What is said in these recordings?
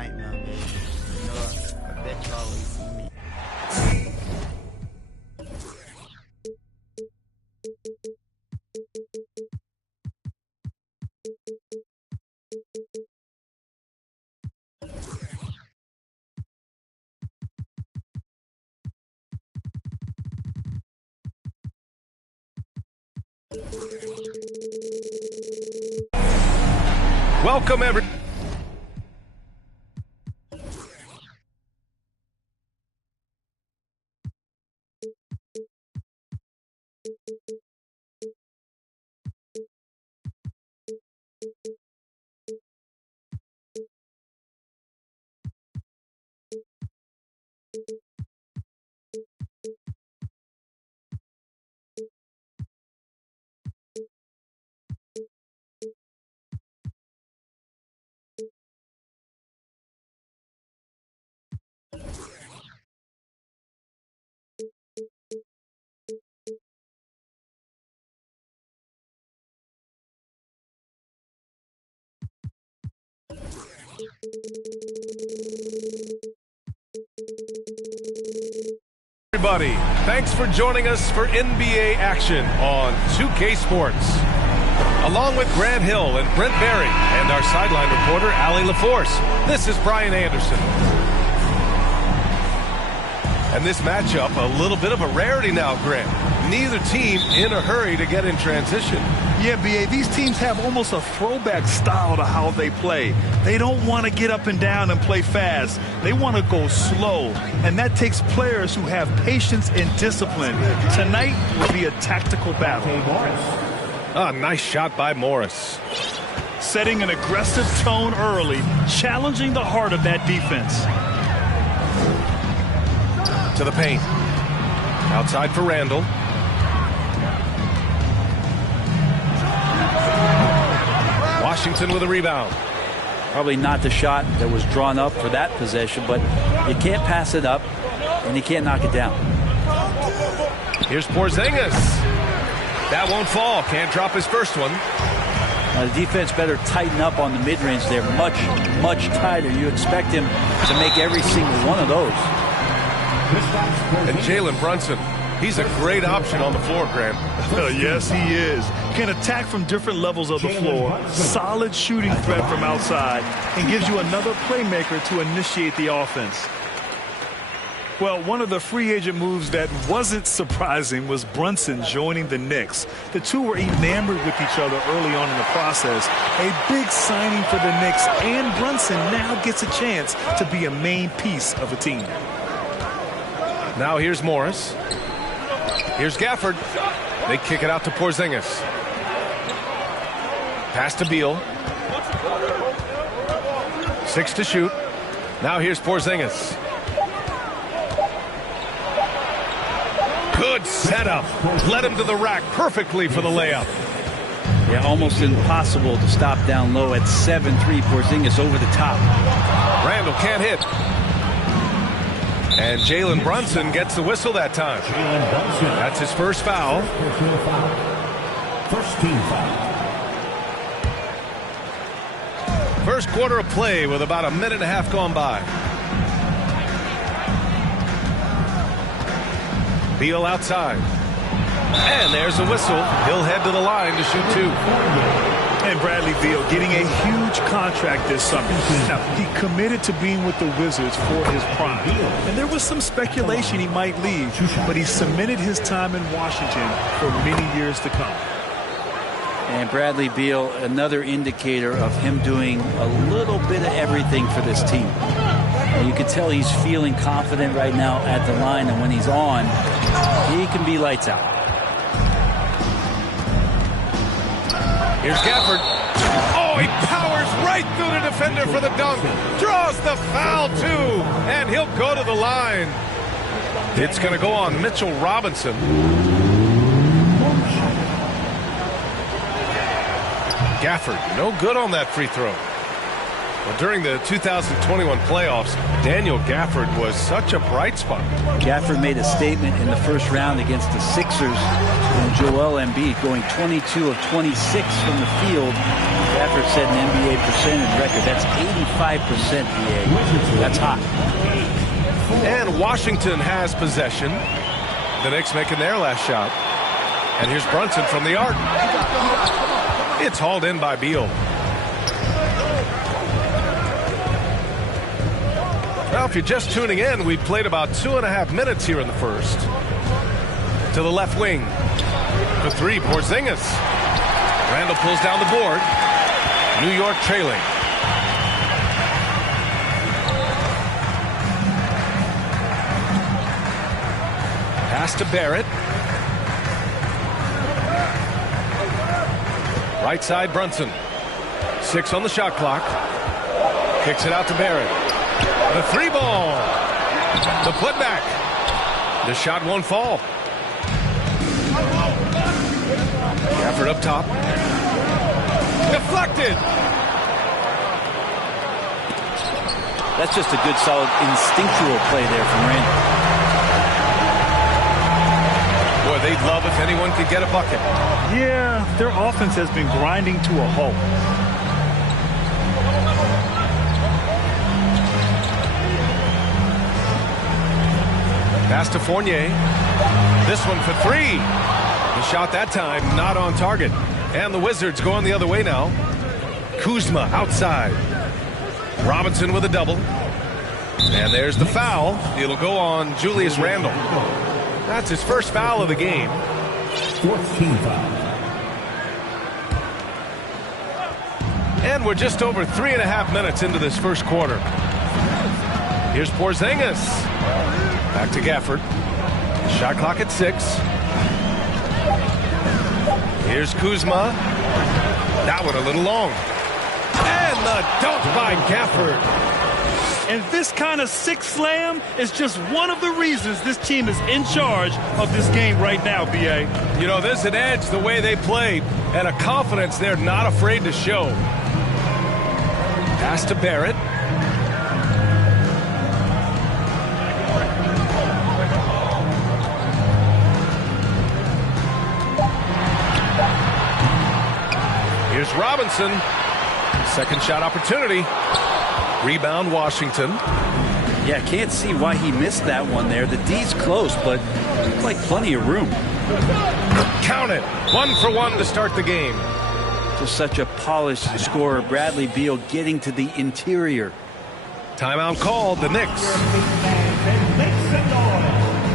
nightmare, man. You know, I bet you always see me. Welcome, everyone. Everybody, thanks for joining us for NBA action on 2K Sports. Along with Grant Hill and Brent Berry and our sideline reporter, Allie LaForce, this is Brian Anderson. And this matchup, a little bit of a rarity now, Grant. Neither team in a hurry to get in transition. Yeah, B.A., these teams have almost a throwback style to how they play. They don't want to get up and down and play fast. They want to go slow, and that takes players who have patience and discipline. Tonight will be a tactical battle. Ah, nice shot by Morris. Setting an aggressive tone early, challenging the heart of that defense. To the paint. Outside for Randall. Washington with a rebound. Probably not the shot that was drawn up for that possession, but you can't pass it up, and you can't knock it down. Here's Porzingis. That won't fall. Can't drop his first one. The defense better tighten up on the mid-range there. Much, much tighter. You expect him to make every single one of those. And Jalen Brunson, he's a great option on the floor, Grant. Yes, he is. Can attack from different levels of the floor. Solid shooting threat from outside, and gives you another playmaker to initiate the offense. Well, one of the free agent moves that wasn't surprising was Brunson joining the Knicks. The two were enamored with each other early on in the process. A big signing for the Knicks, and Brunson now gets a chance to be a main piece of a team. Now here's Morris. Here's Gafford. They kick it out to Porzingis. Pass to Beal. 6 to shoot. Now here's Porzingis. Good setup. Led him to the rack perfectly for the layup. Yeah, almost impossible to stop down low at 7-3. Porzingis over the top. Randall can't hit. And Jalen Brunson gets the whistle that time. That's his first foul. First team foul. First quarter of play with about a minute and a half gone by. Beal outside. And there's a whistle. He'll head to the line to shoot 2. And Bradley Beal getting a huge contract this summer. Now, he committed to being with the Wizards for his prime. And there was some speculation he might leave, but he cemented his time in Washington for many years to come. And Bradley Beal, another indicator of him doing a little bit of everything for this team. And you can tell he's feeling confident right now at the line, and when he's on, he can be lights out. Here's Gafford. Oh, he powers right through the defender for the dunk. Draws the foul, too. And he'll go to the line. It's going to go on Mitchell Robinson. Gafford, no good on that free throw. Well, during the 2021 playoffs, Daniel Gafford was such a bright spot. Gafford made a statement in the first round against the Sixers when Joel Embiid going 22 of 26 from the field. Gafford record-setting NBA percentage record. That's 85%, BA. That's hot. And Washington has possession. The Knicks making their last shot. And here's Brunson from the arc. It's hauled in by Beal. Well, if you're just tuning in, we've played about 2.5 minutes here in the first. To the left wing. For three, Porzingis. Randall pulls down the board. New York trailing. Pass to Barrett. Right side, Brunson. 6 on the shot clock. Kicks it out to Barrett. The three ball. The putback. The shot won't fall. Gafford up top. Deflected. That's just a good, solid, instinctual play there from Randall. Boy, they'd love if anyone could get a bucket. Yeah, their offense has been grinding to a halt. Pass to Fournier. This one for three. The shot that time not on target. And the Wizards going the other way now. Kuzma outside. Robinson with a double. And there's the foul. It'll go on Julius Randle. That's his first foul of the game. 14 foul. And we're just over 3.5 minutes into this first quarter. Here's Porzingis. Back to Gafford. Shot clock at 6. Here's Kuzma. That one a little long. And the dunk by Gafford. And this kind of sick slam is just one of the reasons this team is in charge of this game right now, B.A. You know, there's an edge the way they play and a confidence they're not afraid to show. Pass to Barrett. Here's Robinson. Second shot opportunity. Rebound, Washington. Yeah, can't see why he missed that one there. The D's close, but like plenty of room. Count it. 1 for 1 to start the game. Just such a polished scorer. Bradley Beal getting to the interior. Timeout called. The Knicks. Make some noise.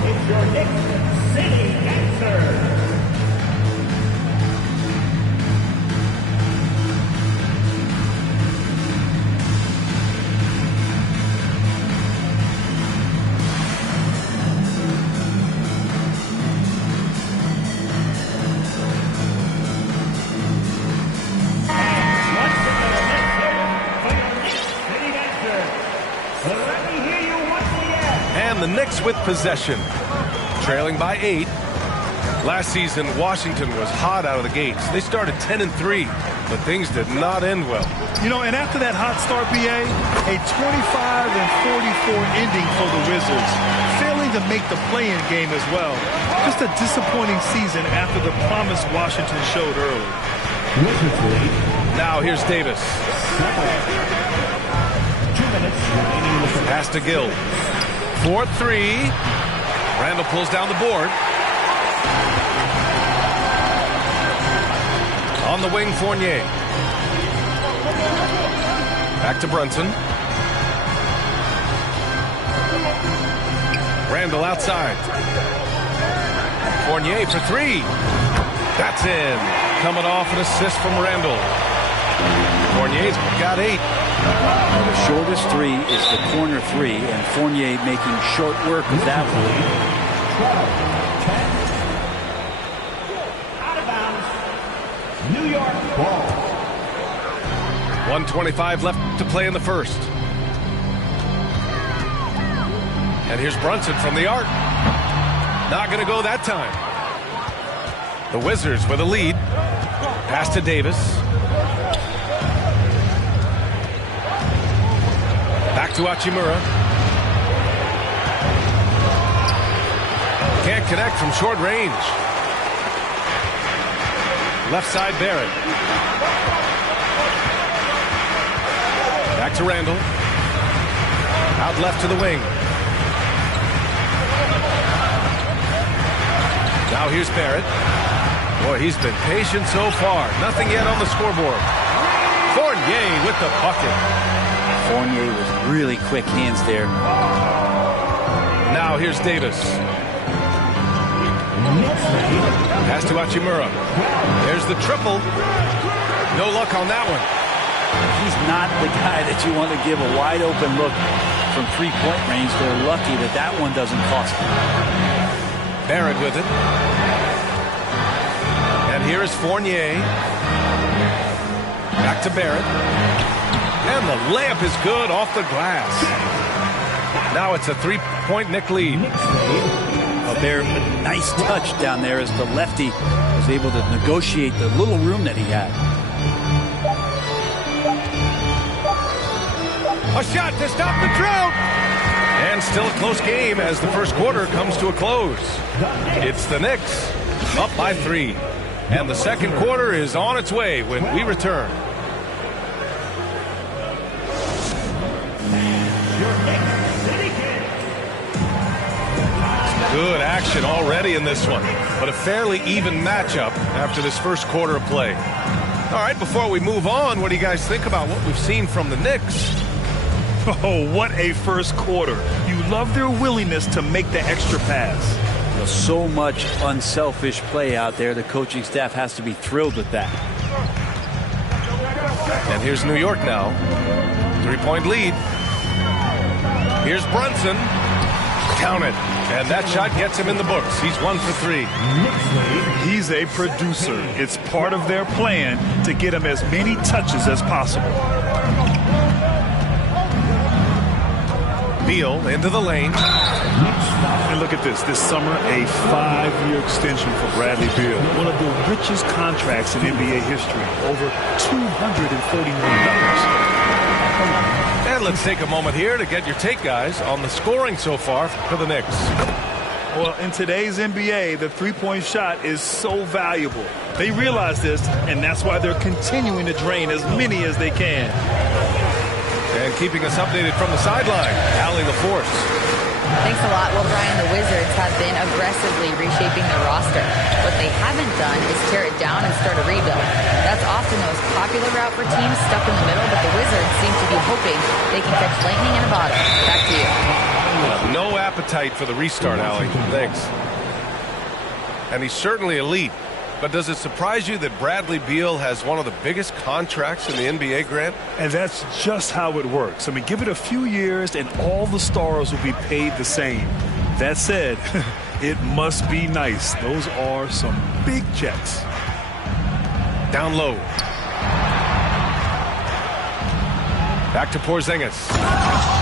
It's your Knicks City Dancer. The Knicks with possession, trailing by 8. Last season, Washington was hot out of the gates. They started 10-3, but things did not end well. You know, and after that hot start, B.A., a 25-44 ending for the Wizards, failing to make the play-in game as well. Just a disappointing season after the promise Washington showed early. Now here's Davis. 2 minutes remaining. Pass to Gill. 4-3. Randall pulls down the board. On the wing, Fournier. Back to Brunson. Randall outside. Fournier for 3. That's in. Coming off an assist from Randall. Fournier's got 8. The shortest 3 is the corner 3, and Fournier making short work of that one. 12, 10. Out of bounds. New York ball. 1:25 left to play in the first. And here's Brunson from the arc. Not going to go that time. The Wizards with a lead. Pass to Davis. Back to Hachimura. Can't connect from short range. Left side, Barrett. to Randall. Out left to the wing. Now here's Barrett. Boy, he's been patient so far. Nothing yet on the scoreboard. Fournier with the bucket. Fournier with really quick hands there. Now here's Davis. Pass to Hachimura. There's the triple. No luck on that one. He's not the guy that you want to give a wide open look from three-point range. They're lucky that that one doesn't cost them. Barrett with it. And here is Fournier. Back to Barrett. And the layup is good off the glass. Now it's a three-point Knick lead. A very nice touch down there as the lefty was able to negotiate the little room that he had. A shot to stop the drought. And still a close game as the first quarter comes to a close. It's the Knicks up by 3. And the second quarter is on its way when we return. Good action already in this one, but a fairly even matchup after this first quarter of play. All right, before we move on, what do you guys think about what we've seen from the Knicks? Oh, what a first quarter. You love their willingness to make the extra pass. So much unselfish play out there. The coaching staff has to be thrilled with that. And here's New York now. 3-point lead. Here's Brunson. Count it. And that shot gets him in the books. He's 1 for 3. He's a producer. It's part of their plan to get him as many touches as possible. Beal into the lane. And look at this. This summer, a 5-year extension for Bradley Beal. One of the richest contracts in NBA history. Over $240 million. And let's take a moment here to get your take, guys, on the scoring so far for the Knicks. Well, in today's NBA, the three-point shot is so valuable. They realize this, and that's why they're continuing to drain as many as they can. And keeping us updated from the sideline, Allie LaForce. Thanks a lot. Well, Brian, the Wizards have been aggressively reshaping their roster. What they haven't done is tear it down and start a rebuild. That's often the most popular route for teams stuck in the middle, but the Wizards seem to be hoping they can catch lightning in a bottle. Back to you. No appetite for the restart, Allie. Thanks. And he's certainly elite. But does it surprise you that Bradley Beal has one of the biggest contracts in the NBA, Grant? And that's just how it works. I mean, give it a few years and all the stars will be paid the same. That said, it must be nice. Those are some big checks. Down low. Back to Porzingis.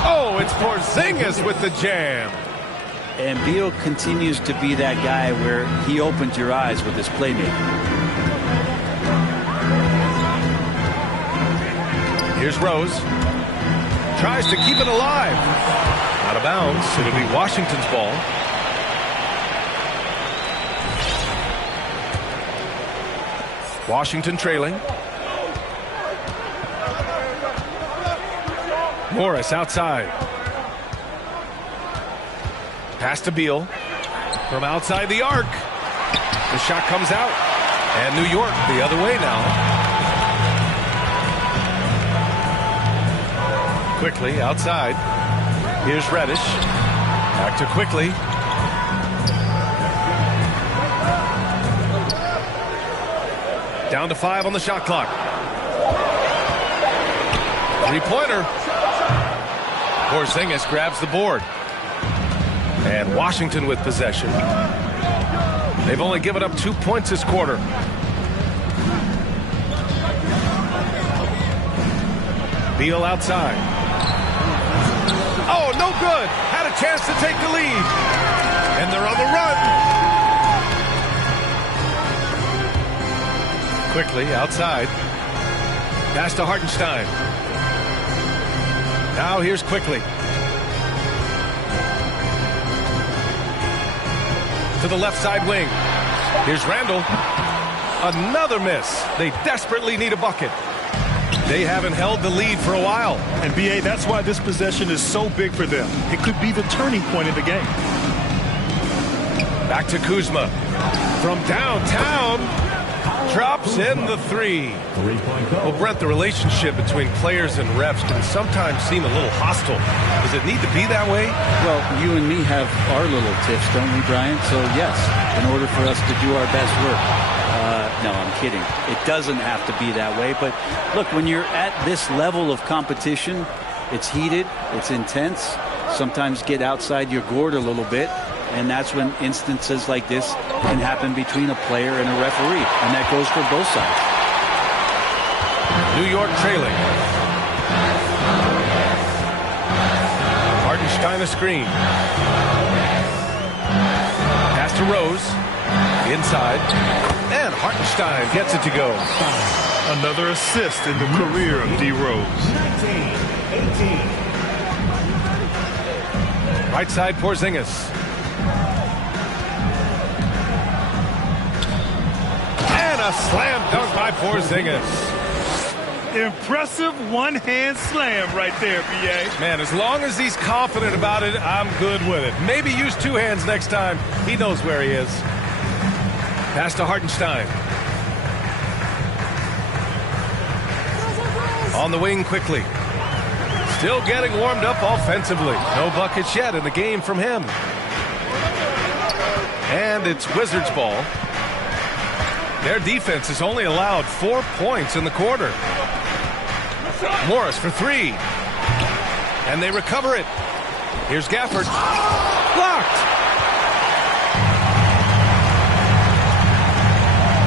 Oh, it's Porzingis with the jam. And Beal continues to be that guy where he opens your eyes with his playmaking. Here's Rose. Tries to keep it alive. Out of bounds. It'll be Washington's ball. Washington trailing. Morris outside. Pass to Beal from outside the arc. The shot comes out. And New York the other way now. Quickly outside. Here's Reddish. Back to Quickly. Down to 5 on the shot clock. Three-pointer. Porzingis grabs the board. And Washington with possession. They've only given up 2 points this quarter. Beal outside. Oh, no good. Had a chance to take the lead. And they're on the run. Quickly outside. Pass to Hartenstein. Now here's Quickly. To the left side wing. Here's Randall. Another miss. They desperately need a bucket. They haven't held the lead for a while. And BA, that's why this possession is so big for them. It could be the turning point in the game. Back to Kuzma. From downtown. Drops in the three. Well, Brent, the relationship between players and refs can sometimes seem a little hostile. Does it need to be that way? Well, you and me have our little tips, don't we, Brian? So, yes, in order for us to do our best work. No, I'm kidding. It doesn't have to be that way. But, look, when you're at this level of competition, it's heated, it's intense. Sometimes get outside your gourd a little bit. And that's when instances like this can happen between a player and a referee. And that goes for both sides. New York trailing. Hartenstein a screen. Pass to Rose. Inside. And Hartenstein gets it to go. Another assist in the career of D. Rose. 19-18. Right side, Porzingis. And a slam dunk by Porzingis. Impressive one-hand slam right there, BA. Man, as long as he's confident about it, I'm good with it. Maybe use two hands next time. He knows where he is. Pass to Hartenstein. On the wing quickly. Still getting warmed up offensively. No buckets yet in the game from him. And it's Wizards ball. Their defense has only allowed 4 points in the quarter. Morris for three. And they recover it. Here's Gafford. Blocked.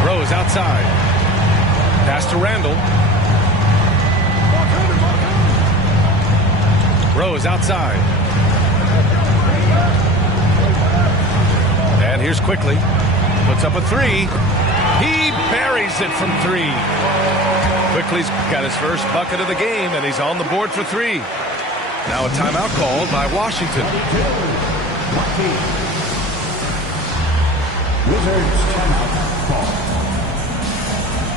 Rose outside. Pass to Randall. Rose outside. And here's Quickly. Puts up a three. He buries it from three. Quickly's got his first bucket of the game, and he's on the board for three. Now a timeout called by Washington. Wizards timeout call.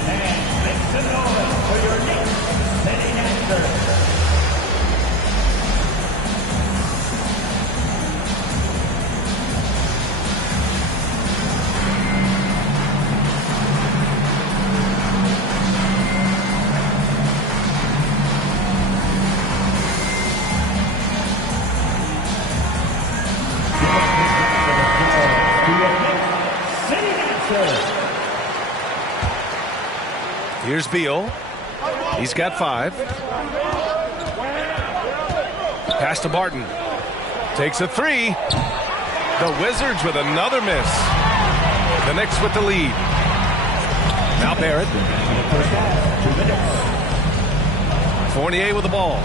And make some noise for your next sitting answer. Here's Beal. He's got 5. Pass to Barton. Takes a three. The Wizards with another miss. The Knicks with the lead. Now Barrett. Fournier with the ball.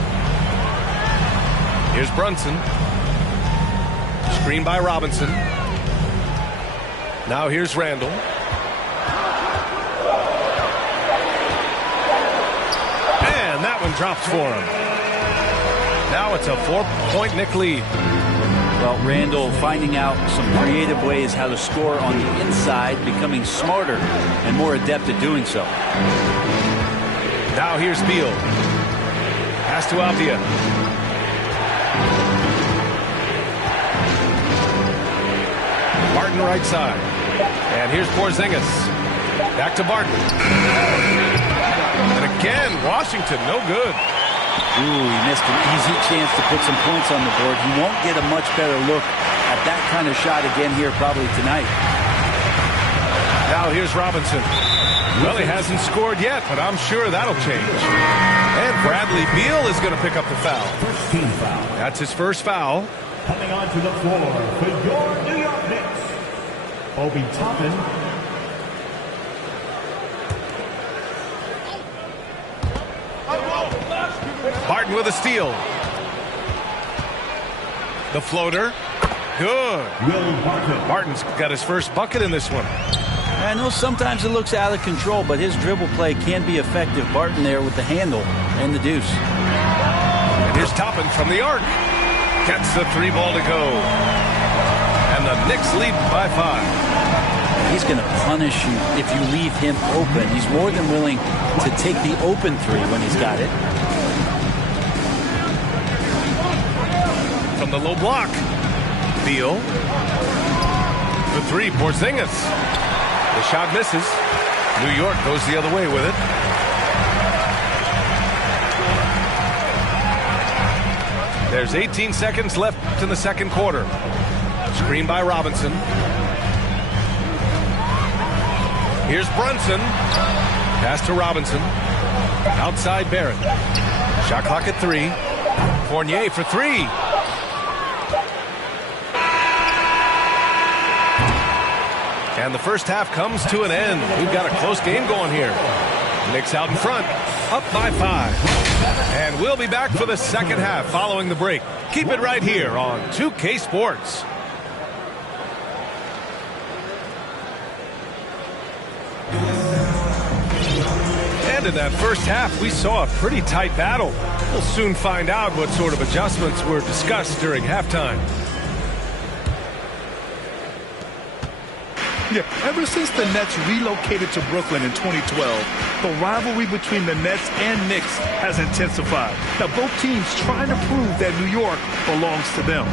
Here's Brunson. Screen by Robinson. Now here's Randall. And that one drops for him. Now it's a 4-point Knick lead. Well, Randall finding out some creative ways how to score on the inside, becoming smarter and more adept at doing so. Now here's Beal. Pass to Avdia. Barton right side. And here's Porzingis. Back to Barton. And again, Washington, no good. Ooh, he missed an easy chance to put some points on the board. He won't get a much better look at that kind of shot again here probably tonight. Now here's Robinson. Well, he hasn't scored yet, but I'm sure that'll change. And Bradley Beal is going to pick up the foul. First team foul. That's his first foul. Coming onto the floor for your New York Knicks, Obi Toppin. Barton with a steal. The floater. Good. Will Barton. Barton's got his first bucket in this one. I know sometimes it looks out of control, but his dribble play can be effective. Barton there with the handle and the deuce. And here's Toppin from the arc. Gets the 3 ball to go. And the Knicks lead by 5. he's going to punish you if you leave him open. He's more than willing to take the open three when he's got it. From the low block, Beal. The three, Porzingis. The shot misses. New York goes the other way with it. There's 18 seconds left in the second quarter. Screen by Robinson. Here's Brunson. Pass to Robinson. Outside Barrett. Shot clock at 3. Fournier for 3. And the first half comes to an end. We've got a close game going here. Knicks out in front, up by 5. And we'll be back for the second half following the break. Keep it right here on 2K Sports. And in that first half, we saw a pretty tight battle. We'll soon find out what sort of adjustments were discussed during halftime. Yeah, ever since the Nets relocated to Brooklyn in 2012, the rivalry between the Nets and Knicks has intensified. Now, both teams trying to prove that New York belongs to them.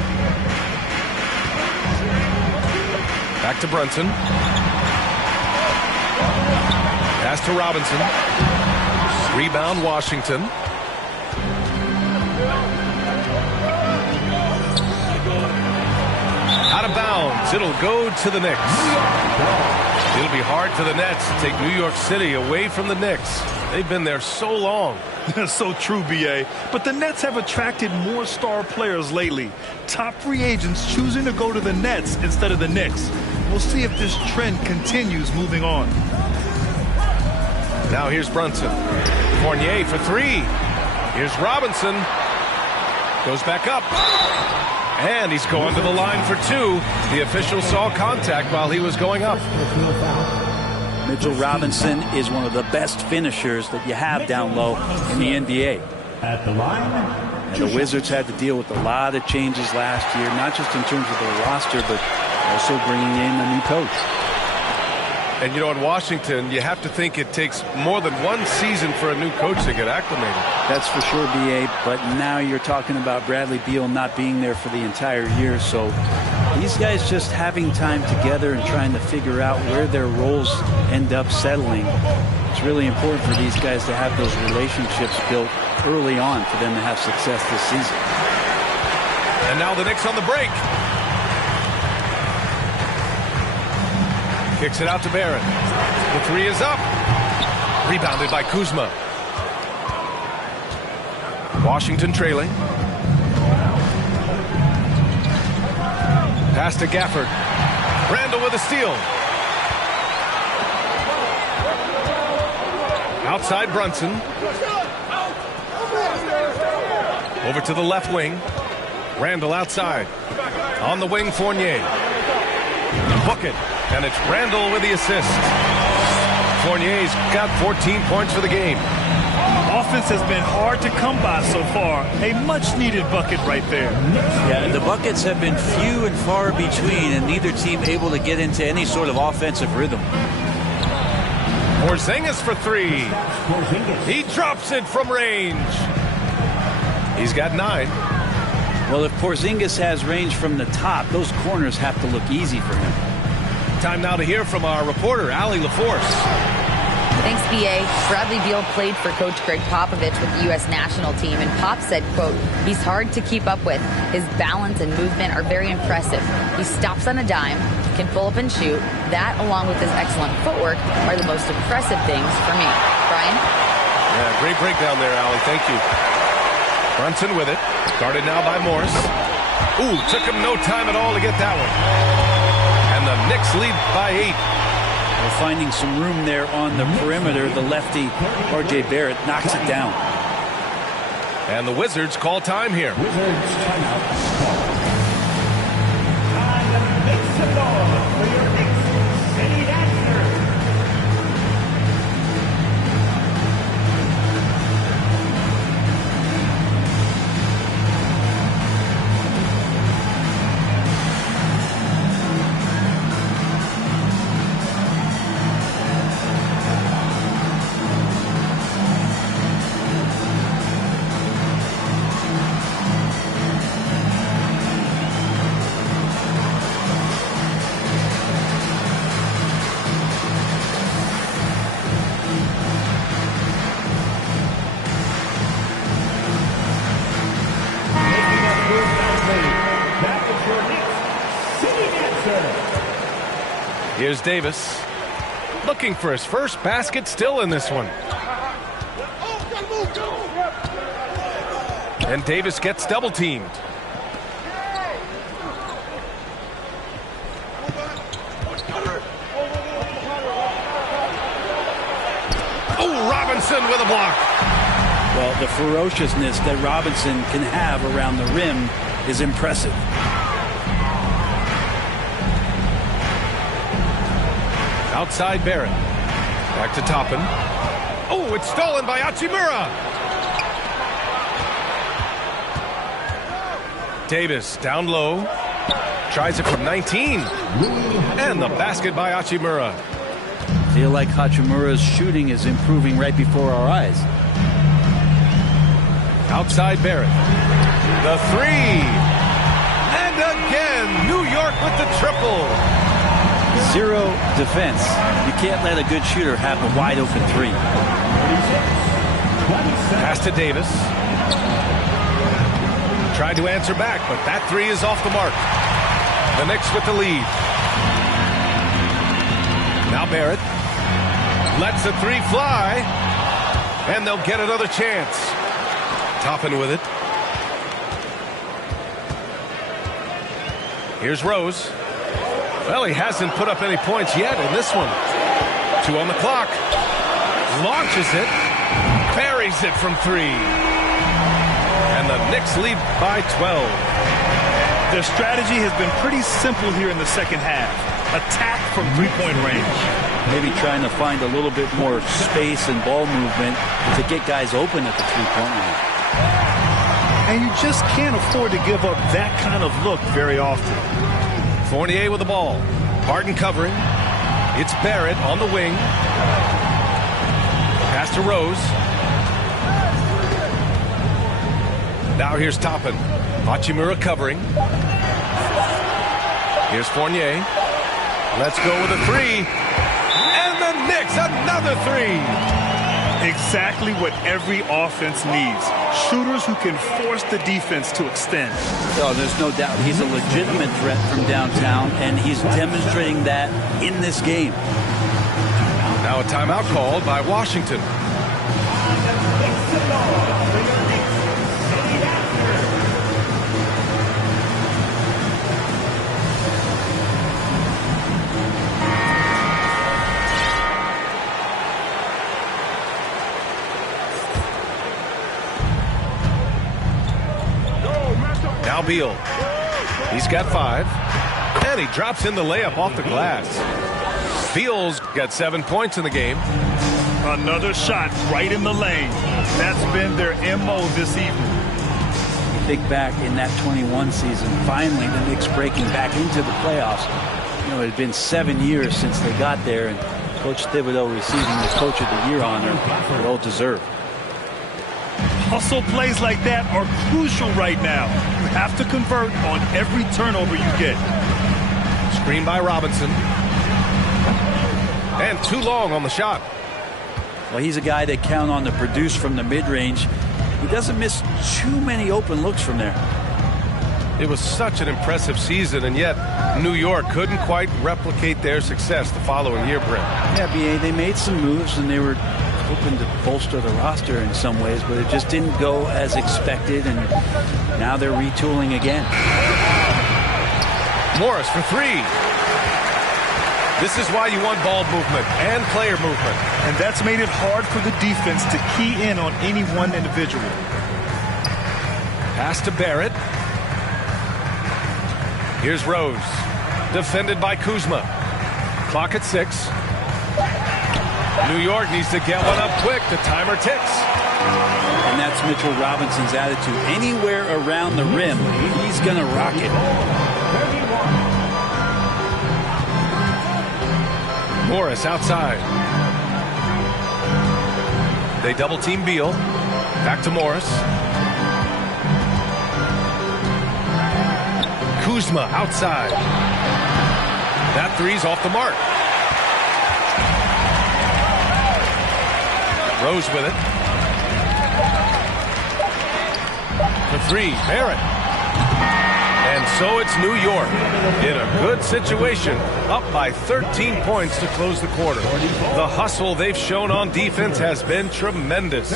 Back to Brunson. Pass to Robinson. Rebound, Washington. Out of bounds. It'll go to the Knicks. It'll be hard for the Nets to take New York City away from the Knicks. They've been there so long. That's so true, B.A. But the Nets have attracted more star players lately. Top free agents choosing to go to the Nets instead of the Knicks. We'll see if this trend continues moving on. Now here's Brunson. Fournier for 3. Here's Robinson. Goes back up. And he's going to the line for 2. The official saw contact while he was going up. Mitchell Robinson is one of the best finishers that you have down low in the NBA. At the line, and the Wizards had to deal with a lot of changes last year, not just in terms of their roster, but also bringing in a new coach. And, you know, in Washington, you have to think it takes more than one season for a new coach to get acclimated. That's for sure, B.A., but now you're talking about Bradley Beal not being there for the entire year, so these guys just having time together and trying to figure out where their roles end up settling. It's really important for these guys to have those relationships built early on for them to have success this season. And now the Knicks on the break. Kicks it out to Barrett. The 3 is up. Rebounded by Kuzma. Washington trailing. Pass to Gafford. Randall with a steal. Outside Brunson. Over to the left wing. Randall outside. On the wing, Fournier. Book it. And it's Randall with the assist. Fournier's got 14 points for the game. Offense has been hard to come by so far. A much-needed bucket right there. Yeah, the buckets have been few and far between, and neither team able to get into any sort of offensive rhythm. Porzingis for 3. He drops it from range. He's got 9. Well, if Porzingis has range from the top, those corners have to look easy for him. Time now to hear from our reporter, Allie LaForce. Thanks, B.A. Bradley Beal played for Coach Greg Popovich with the U.S. national team, and Pop said, quote, he's hard to keep up with. His balance and movement are very impressive. He stops on a dime, can pull up and shoot. That, along with his excellent footwork, are the most impressive things for me. Brian? Yeah, great breakdown there, Allie. Thank you. Brunson with it. Guarded now by Morris. Ooh, took him no time at all to get that one. And the Knicks lead by 8. Well, finding some room there on the perimeter, the lefty, R.J. Barrett, knocks it down. And the Wizards call time here. Wizards timeout. Time makes some noise for your Knicks City Dancers. Here's Davis. Looking for his first basket still in this one. And Davis gets double teamed. Oh, Robinson with a block. Well, the ferociousness that Robinson can have around the rim is impressive. Outside Barrett. Back to Toppin. Oh, it's stolen by Hachimura. Davis down low. Tries it from 19. And the basket by Hachimura. Feel like Hachimura's shooting is improving right before our eyes. Outside Barrett. The three. And again, New York with the triple. Zero defense. You can't let a good shooter have a wide open three. Pass to Davis. Tried to answer back, but that three is off the mark. The Knicks with the lead. Now Barrett lets the three fly, and they'll get another chance. Toppin with it. Here's Rose. Well, he hasn't put up any points yet in this one. 2 on the clock. Launches it. Buries it from 3. And the Knicks lead by 12. Their strategy has been pretty simple here in the second half. Attack from three-point range. Maybe trying to find a little bit more space and ball movement to get guys open at the three-point line. And you just can't afford to give up that kind of look very often. Fournier with the ball. Harden covering. It's Barrett on the wing. Pass to Rose. Now here's Toppin. Hachimura covering. Here's Fournier. Let's go with a three. And the Knicks, another three. Exactly what every offense needs. Shooters who can force the defense to extend. Oh, there's no doubt he's a legitimate threat from downtown, and he's demonstrating that in this game. Now a timeout called by Washington. Now Beal. He's got 5. And he drops in the layup off the glass. Beal's got 7 points in the game. Another shot right in the lane. That's been their MO this evening. Think back in that 21 season, finally the Knicks breaking back into the playoffs. You know, it had been 7 years since they got there, and Coach Thibodeau receiving the Coach of the Year honor. Well deserved. Hustle plays like that are crucial right now. You have to convert on every turnover you get. Screen by Robinson. And too long on the shot. Well, he's a guy that count on to produce from the mid-range. He doesn't miss too many open looks from there. It was such an impressive season, and yet New York couldn't quite replicate their success the following year, Brent. Yeah, B.A., they made some moves, and they were hoping to bolster the roster in some ways, but it just didn't go as expected, and now they're retooling again. Morris for 3. This is why you want ball movement and player movement. And that's made it hard for the defense to key in on any one individual. Pass to Barrett. Here's Rose. Defended by Kuzma. Clock at 6. New York needs to get one up quick. The timer ticks. And that's Mitchell Robinson's attitude. Anywhere around the rim, he's going to rock it. Morris outside. They double team Beal. Back to Morris. Kuzma outside. That three's off the mark. Rose with it. The 3, Barrett. And so it's New York in a good situation, up by 13 points to close the quarter. The hustle they've shown on defense has been tremendous.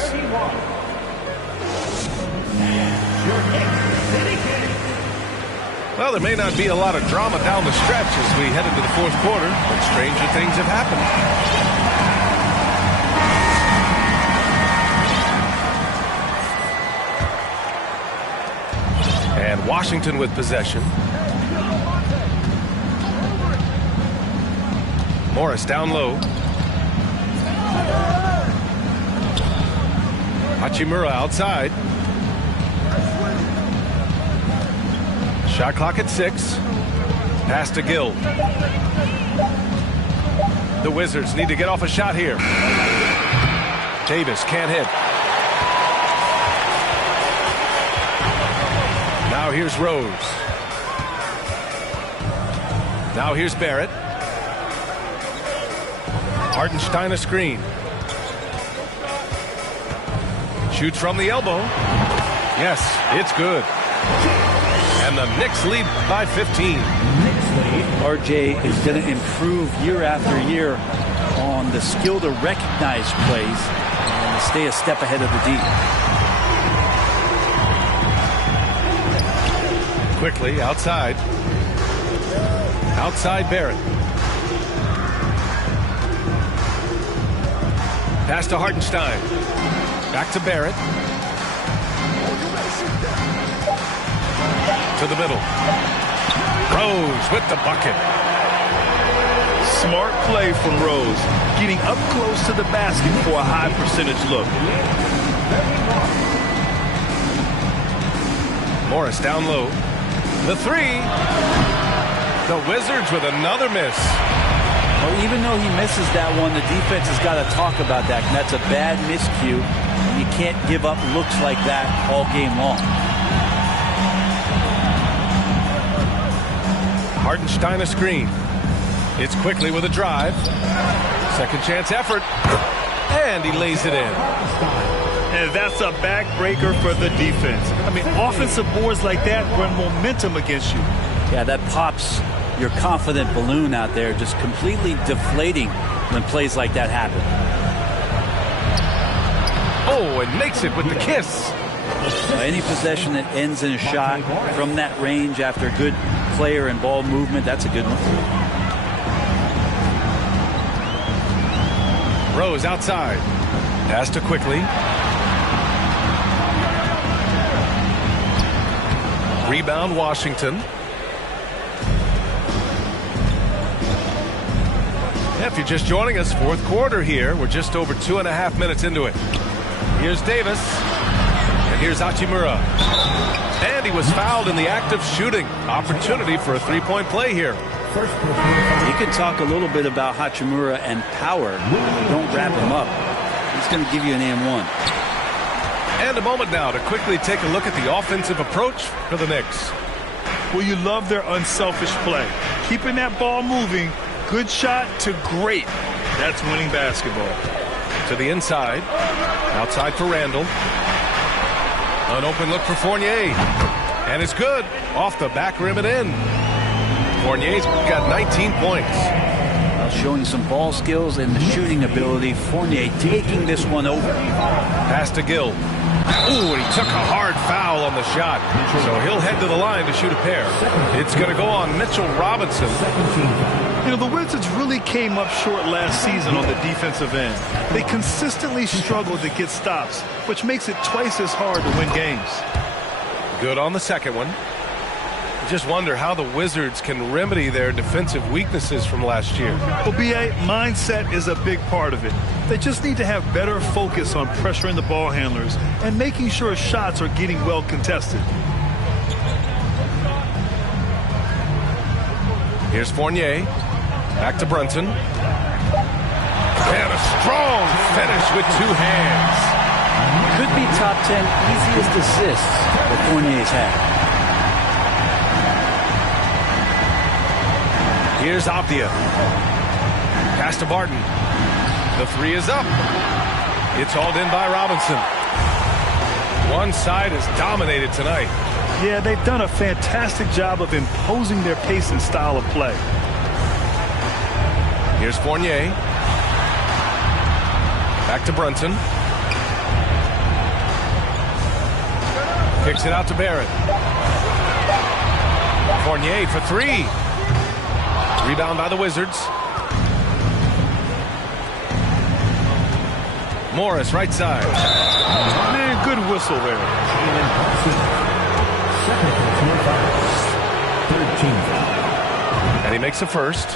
Well, there may not be a lot of drama down the stretch as we head into the fourth quarter, but stranger things have happened. And Washington with possession. Morris down low. Hachimura outside. Shot clock at 6. Pass to Gill. The Wizards need to get off a shot here. Davis can't hit. Now here's Rose. Now here's Barrett. Hartenstein a screen. Shoots from the elbow. Yes, it's good. And the Knicks lead by 15. RJ is going to improve year after year on the skill to recognize plays and to stay a step ahead of the D. Quickly outside. Outside Barrett. Pass to Hartenstein. Back to Barrett. To the middle. Rose with the bucket. Smart play from Rose, getting up close to the basket for a high percentage look. Morris down low. The 3. The Wizards with another miss. Well, even though he misses that one, the defense has got to talk about that. And that's a bad miscue. And you can't give up looks like that all game long. Hartenstein a screen. It's quickly with a drive. Second chance effort. And he lays it in. And that's a backbreaker for the defense. I mean, offensive boards like that run momentum against you. Yeah, that pops your confident balloon out there, just completely deflating when plays like that happen. Oh, and makes it with the kiss. Any possession that ends in a shot from that range after good player and ball movement, that's a good one. Rose outside. Pass to quickly. Rebound Washington. If you're just joining us, fourth quarter here. We're just over 2.5 minutes into it. Here's Davis. And here's Hachimura. And he was fouled in the act of shooting. Opportunity for a three-point play here. You can talk a little bit about Hachimura and power. Don't wrap him up. He's going to give you an and-one. And a moment now to quickly take a look at the offensive approach for the Knicks. Well, you love their unselfish play. Keeping that ball moving, good shot to great. That's winning basketball. To the inside. Outside for Randall. An open look for Fournier. And it's good. Off the back rim and in. Fournier's got 19 points. Showing some ball skills and the shooting ability. Fournier taking this one over. Pass to Gill. Ooh, and he took a hard foul on the shot. So he'll head to the line to shoot a pair. It's going to go on Mitchell Robinson. You know, the Wizards really came up short last season on the defensive end. They consistently struggled to get stops, which makes it twice as hard to win games. Good on the second one. Just wonder how the Wizards can remedy their defensive weaknesses from last year. Well, B.A., mindset is a big part of it. They just need to have better focus on pressuring the ball handlers and making sure shots are getting well contested. Here's Fournier. Back to Brunson. And a strong finish with two hands. Could be top 10 easiest assists that Fournier's had. Here's Avdia. Pass to Barton. The three is up. It's hauled in by Robinson. One side has dominated tonight. Yeah, they've done a fantastic job of imposing their pace and style of play. Here's Fournier. Back to Brunson. Kicks it out to Barrett. Fournier for three. Rebound by the Wizards. Morris, right side. Man, good whistle there. And he makes a first.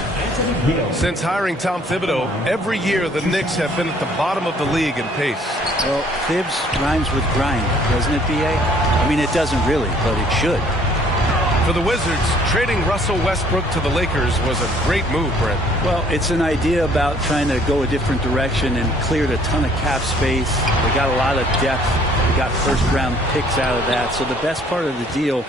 Since hiring Tom Thibodeau, every year the Knicks have been at the bottom of the league in pace. Well, Thibs rhymes with grind, doesn't it, B.A.? I mean, it doesn't really, but it should. For the Wizards, trading Russell Westbrook to the Lakers was a great move, Brent. Well, it's an idea about trying to go a different direction and cleared a ton of cap space. They got a lot of depth. They got first-round picks out of that. So the best part of the deal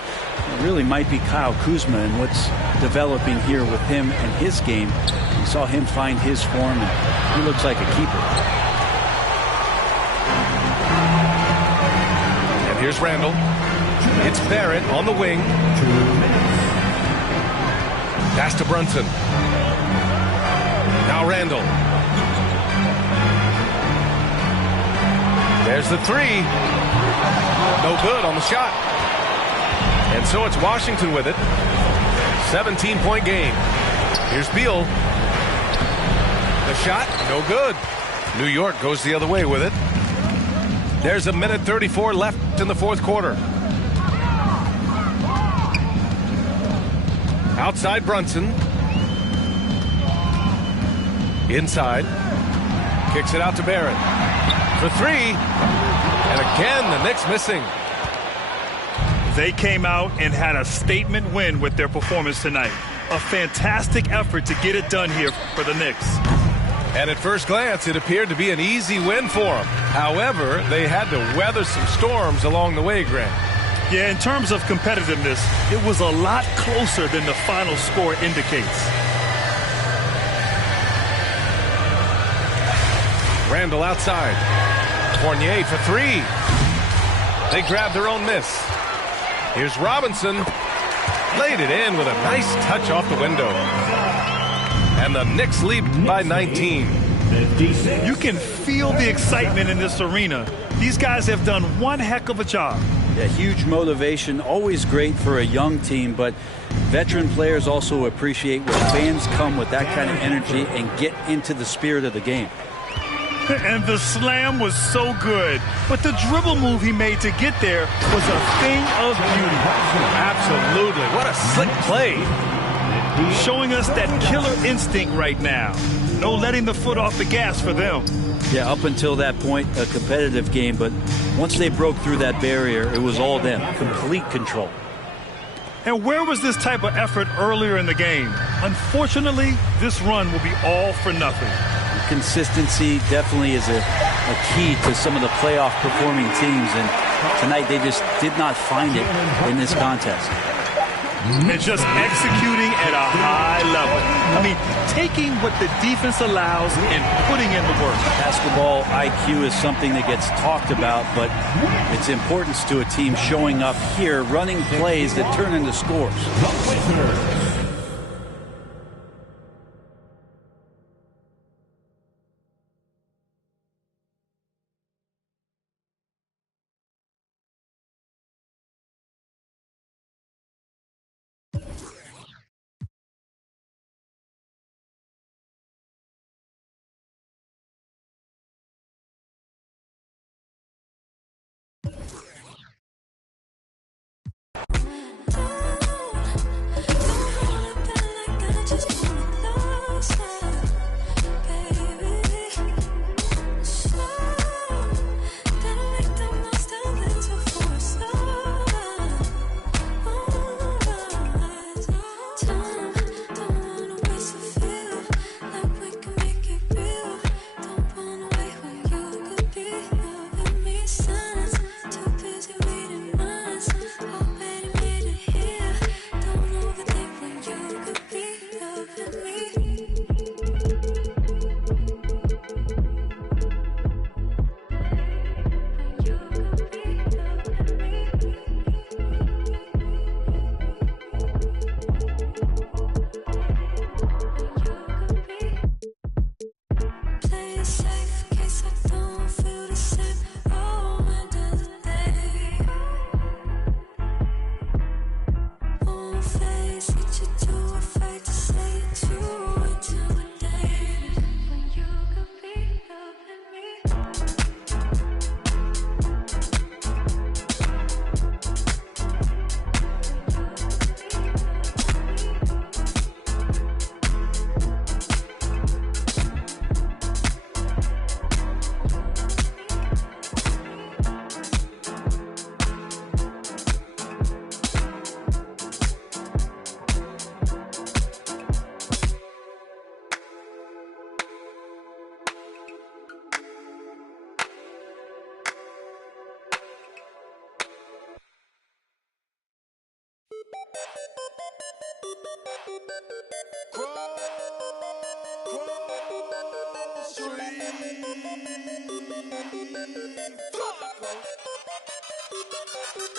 really might be Kyle Kuzma and what's developing here with him and his game. You saw him find his form, and he looks like a keeper. And here's Randall. It's Barrett on the wing. Pass to Brunson. Now Randall. There's the three. No good on the shot. And so it's Washington with it. 17-point game. Here's Beal. The shot, no good. New York goes the other way with it. There's a minute 34 left in the fourth quarter. Outside Brunson. Inside. Kicks it out to Barrett. For three. And again, the Knicks missing. They came out and had a statement win with their performance tonight. A fantastic effort to get it done here for the Knicks. And at first glance, it appeared to be an easy win for them. However, they had to weather some storms along the way, Grant. Yeah, in terms of competitiveness, it was a lot closer than the final score indicates. Randall outside. Fournier for three. They grab their own miss. Here's Robinson. Laid it in with a nice touch off the window. And the Knicks lead by 19. You can feel the excitement in this arena. These guys have done one heck of a job. Yeah, huge motivation, always great for a young team, but veteran players also appreciate when fans come with that kind of energy and get into the spirit of the game. And the slam was so good, but the dribble move he made to get there was a thing of beauty. Absolutely. What a slick play. Showing us that killer instinct right now. No letting the foot off the gas for them. Yeah, up until that point, a competitive game, but once they broke through that barrier, it was all them, complete control. And where was this type of effort earlier in the game? Unfortunately, this run will be all for nothing. Consistency definitely is a key to some of the playoff performing teams, and tonight they just did not find it in this contest. And just executing at a high level. I mean, taking what the defense allows and putting in the work. Basketball IQ is something that gets talked about, but its importance to a team showing up here, running plays that turn into scores.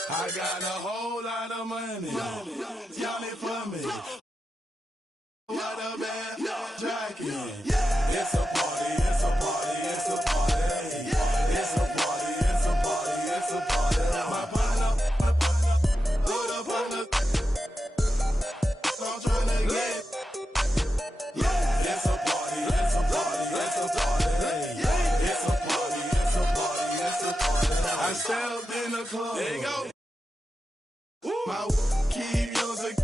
I got a whole lot of money. Y'all it for me. What a bad jacket. It's a party, it's a party, it's a party. It's a party, it's a party, it's a party. My partner, little partner. I'm trying to get. It's a party, it's a party, it's a party. It's a party, it's a party, it's a party. I stepped in the club. There you go. My keep music.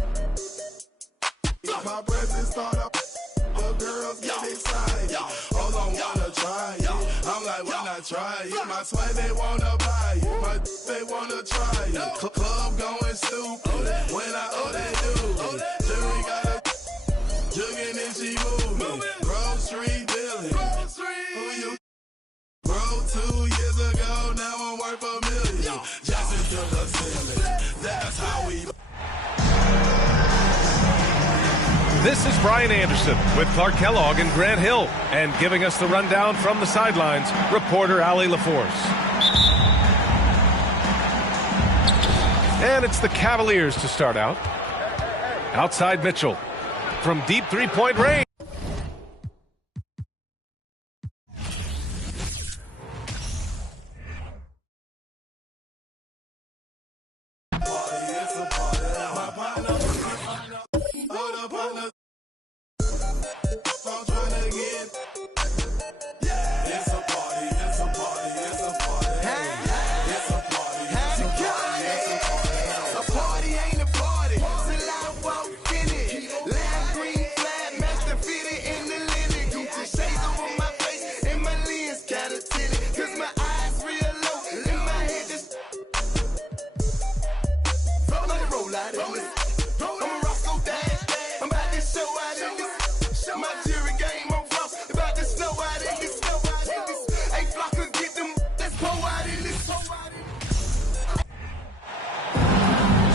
My presence start up. The girls get excited. Hold on, wanna try it. I'm like, why not try it? My swag, they wanna buy it. My they wanna try it. Club going stupid. When I they do. Jury got a jugging and she moving. Grocery dealing. Who you? Bro, 2 years ago, now I'm worth $1 million. Just into the ceiling. That's how we. This is Brian Anderson with Clark Kellogg and Grant Hill. And giving us the rundown from the sidelines, reporter Allie LaForce. And it's the Cavaliers to start out. Outside Mitchell. From deep three-point range.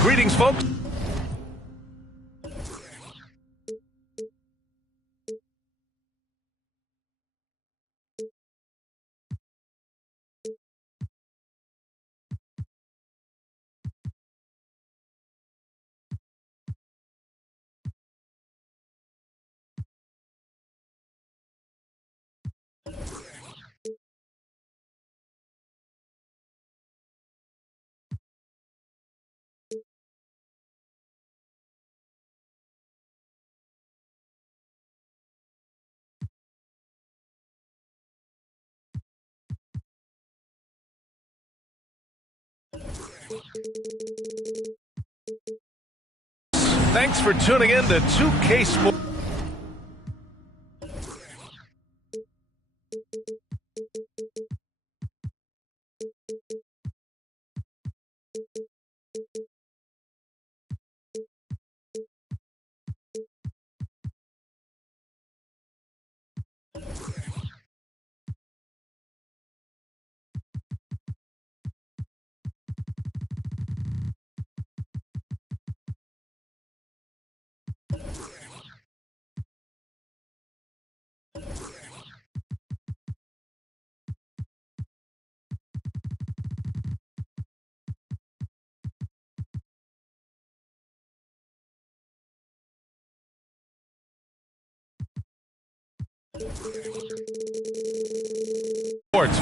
Greetings, folks. Thanks for tuning in to 2K Sports.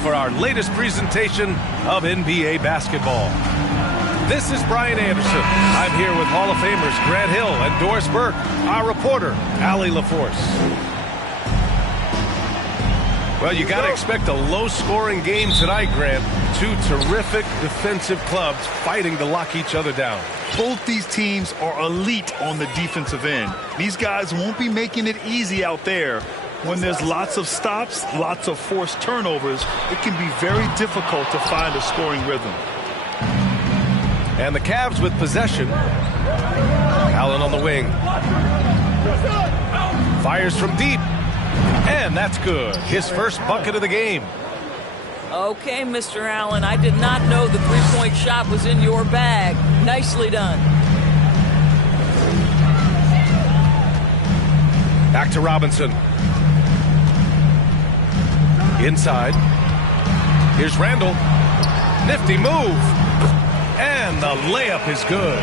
For our latest presentation of NBA basketball. This is Brian Anderson. I'm here with Hall of Famers Grant Hill and Doris Burke, our reporter, Allie LaForce. Well, you got to expect a low-scoring game tonight, Grant. Two terrific defensive clubs fighting to lock each other down. Both these teams are elite on the defensive end. These guys won't be making it easy out there. When there's lots of stops, lots of forced turnovers, it can be very difficult to find a scoring rhythm. And the Cavs with possession. Allen on the wing. Fires from deep. And that's good. His first bucket of the game. Okay, Mr. Allen, I did not know the three-point shot was in your bag. Nicely done. Back to Robinson. Inside. Here's Randall. Nifty move. And the layup is good.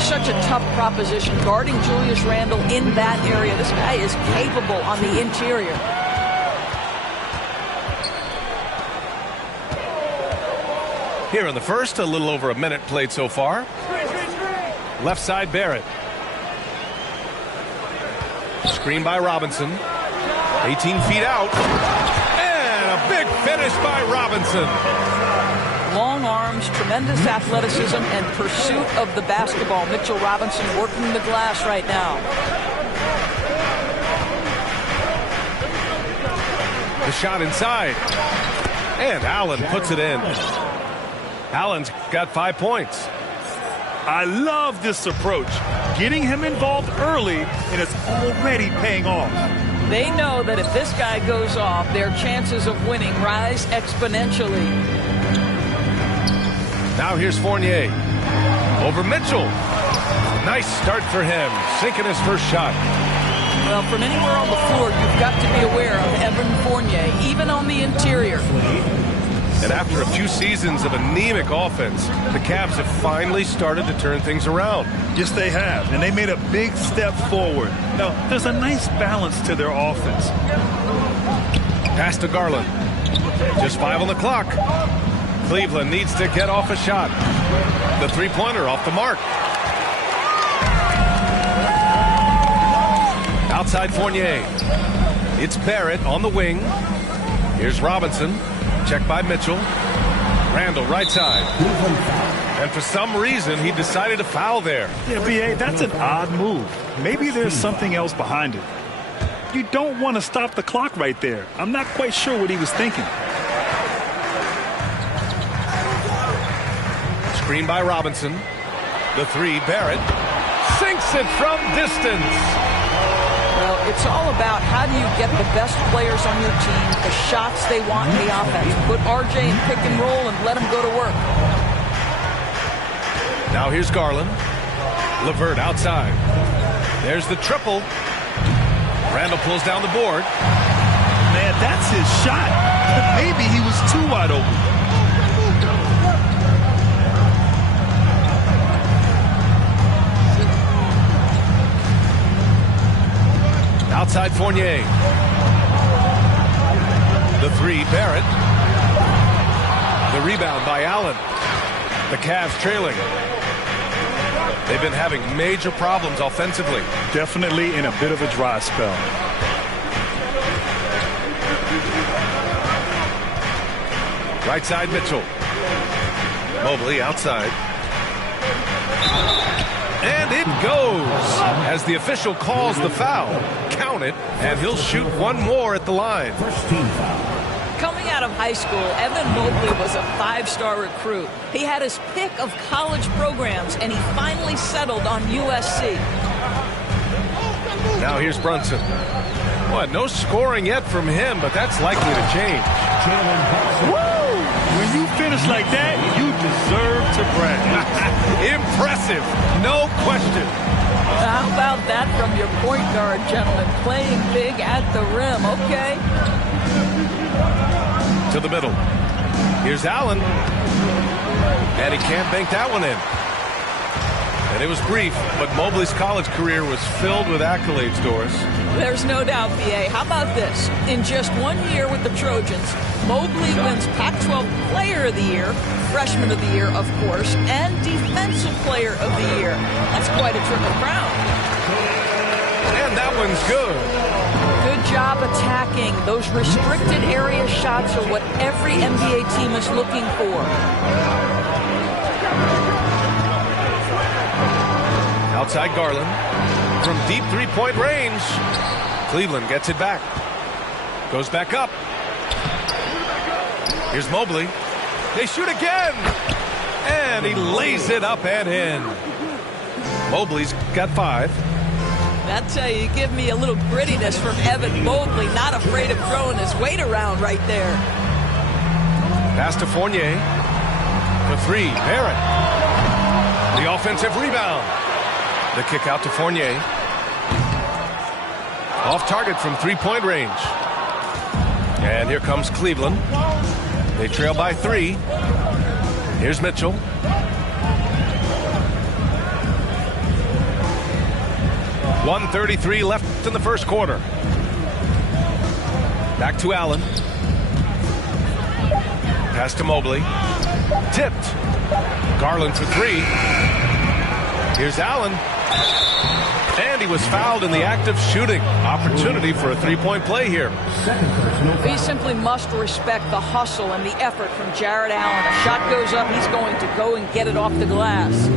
Such a tough proposition guarding Julius Randle in that area. This guy is capable on the interior. Here in the first, a little over a minute played so far. Left side, Barrett. Screen by Robinson. 18 feet out. And a big finish by Robinson. Long arms, tremendous athleticism, and pursuit of the basketball. Mitchell Robinson working the glass right now. The shot inside. And Allen puts it in. Allen's got 5 points. I love this approach. Getting him involved early, and it's already paying off. They know that if this guy goes off, their chances of winning rise exponentially. Now here's Fournier. Over Mitchell. Nice start for him. Sinking his first shot. Well, from anywhere on the floor, you've got to be aware of Evan Fournier, even on the interior. And after a few seasons of anemic offense, the Cavs have finally started to turn things around. Yes, they have, and they made a big step forward. Now, there's a nice balance to their offense. Pass to Garland. Just 5 on the clock. Cleveland needs to get off a shot. The three-pointer off the mark. Outside Fournier. It's Barrett on the wing. Here's Robinson. Checked by Mitchell. Randall right side. And for some reason, he decided to foul there. Yeah, B.A., that's an odd move. Maybe there's something else behind it. You don't want to stop the clock right there. I'm not quite sure what he was thinking. Screen by Robinson. The three, Barrett. Sinks it from distance. Well, it's all about how do you get the best players on your team, the shots they want in the offense. Put RJ in pick and roll and let him go to work. Now here's Garland. LeVert outside. There's the triple. Randall pulls down the board. Man, that's his shot. But maybe he was too wide open. Outside Fournier. The three, Barrett. The rebound by Allen. The Cavs trailing. They've been having major problems offensively. Definitely in a bit of a dry spell. Right side Mitchell. Mobley outside. And it goes as the official calls the foul. Count it, and he'll shoot one more at the line. Coming out of high school, Evan Mobley was a 5-star recruit. He had his pick of college programs, and he finally settled on USC. Now here's Brunson. Well, no scoring yet from him, but that's likely to change. Woo! When you finish like that, you deserve to brag. Impressive, no question. How about that from your point guard, gentlemen? Playing big at the rim, okay? To the middle. Here's Allen. And he can't bank that one in. And it was brief, but Mobley's college career was filled with accolades, Doris. There's no doubt, B.A. How about this? In just 1 year with the Trojans, Mobley wins Pac-12 Player of the Year, Freshman of the Year, of course, and Defensive Player of the Year. That's quite a triple crown. And that one's good. Good job attacking. Those restricted area shots are what every NBA team is looking for. Outside Garland. From deep three-point range. Cleveland gets it back. Goes back up. Here's Mobley. They shoot again. And he lays it up and in. Mobley's got 5. That's how you give me a little grittiness from Evan Mobley, not afraid of throwing his weight around right there. Pass to Fournier. For 3, Barrett. The offensive rebound. The kick out to Fournier. Off target from three-point range. And here comes Cleveland. They trail by 3. Here's Mitchell. .133 left in the first quarter. Back to Allen. Pass to Mobley. Tipped. Garland for 3. Here's Allen. And he was fouled in the act of shooting. Opportunity for a three-point play here. He simply must respect the hustle and the effort from Jarrett Allen. A shot goes up, he's going to go and get it off the glass.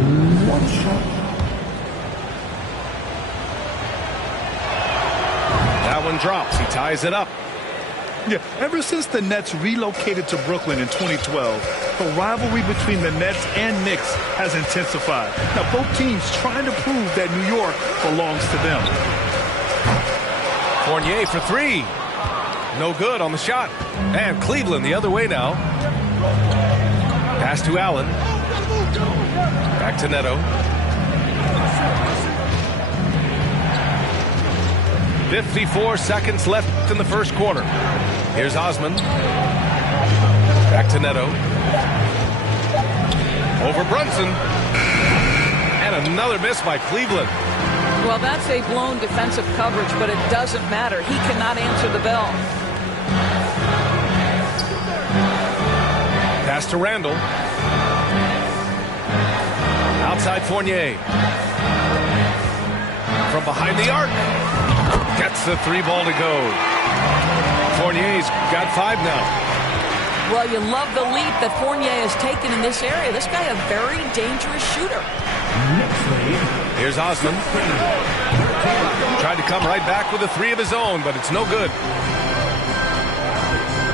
That one drops. He ties it up. Yeah, ever since the Nets relocated to Brooklyn in 2012, the rivalry between the Nets and Knicks has intensified. Now, both teams trying to prove that New York belongs to them. Fournier for 3. No good on the shot. And Cleveland the other way now. Pass to Allen. Back to Neto. 54 seconds left in the first quarter. Here's Osman. Back to Neto. Over Brunson. And another miss by Cleveland. Well, that's a blown defensive coverage, but it doesn't matter. He cannot answer the bell. Pass to Randall. Outside Fournier. From behind the arc. Gets the 3 ball to go. Fournier's got 5 now. Well, you love the leap that Fournier has taken in this area. This guy a very dangerous shooter. Here's Osman. Tried to come right back with a 3 of his own, but it's no good.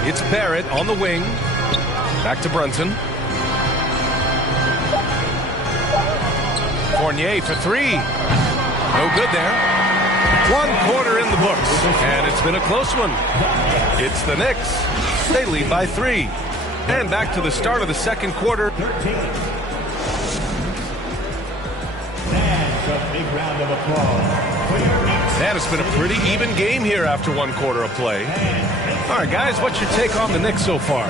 It's Barrett on the wing. Back to Brunson. Fournier for 3. No good there. 1 quarter in the books, and it's been a close one. It's the Knicks. They lead by 3. And back to the start of the second quarter. 13. And a big round of applause for your Knicks. And it's been a pretty even game here after 1 quarter of play. All right, guys, what's your take on the Knicks so far?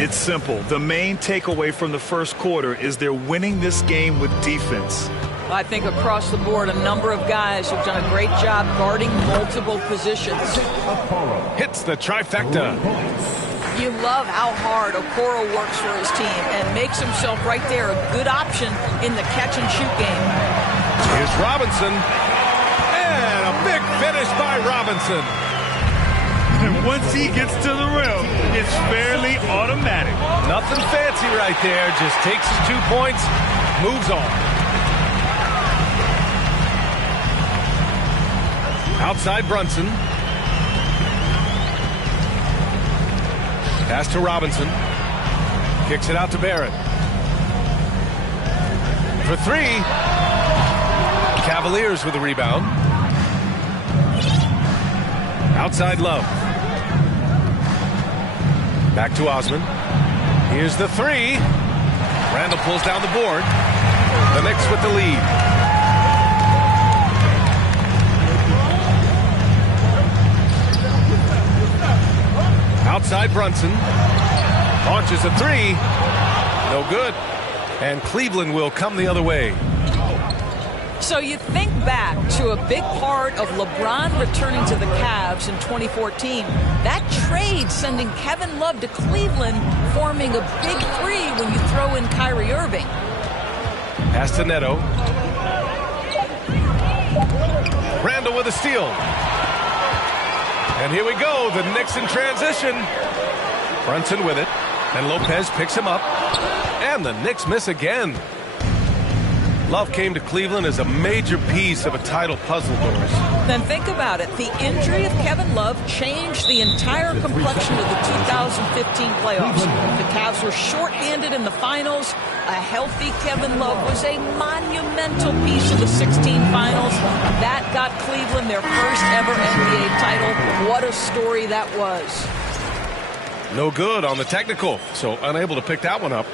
It's simple. The main takeaway from the first quarter is they're winning this game with defense. I think across the board, a number of guys who've done a great job guarding multiple positions. Hits the trifecta. You love how hard Okoro works for his team and makes himself right there a good option in the catch-and-shoot game. Here's Robinson. And a big finish by Robinson. And once he gets to the rim, it's fairly automatic. Nothing fancy right there. Just takes his 2 points, moves on. Outside Brunson. Pass to Robinson. Kicks it out to Barrett. For 3. Cavaliers with a rebound. Outside Love. Back to Osman. Here's the 3. Randall pulls down the board. The Knicks with the lead. Outside Brunson. Launches a 3. No good. And Cleveland will come the other way. So you think back to a big part of LeBron returning to the Cavs in 2014. That trade sending Kevin Love to Cleveland, forming a big 3 when you throw in Kyrie Irving. Pass to Neto. Randall with a steal. And here we go, the Knicks in transition. Brunson with it, and Lopez picks him up. And the Knicks miss again. Love came to Cleveland as a major piece of a title puzzle, Doris. Then think about it. The injury of Kevin Love changed the entire complexion of the 2015 playoffs. The Cavs were shorthanded in the finals. A healthy Kevin Love was a monumental piece of the 16 finals. That got Cleveland their first ever NBA title. What a story that was. No good on the technical, so unable to pick that one up.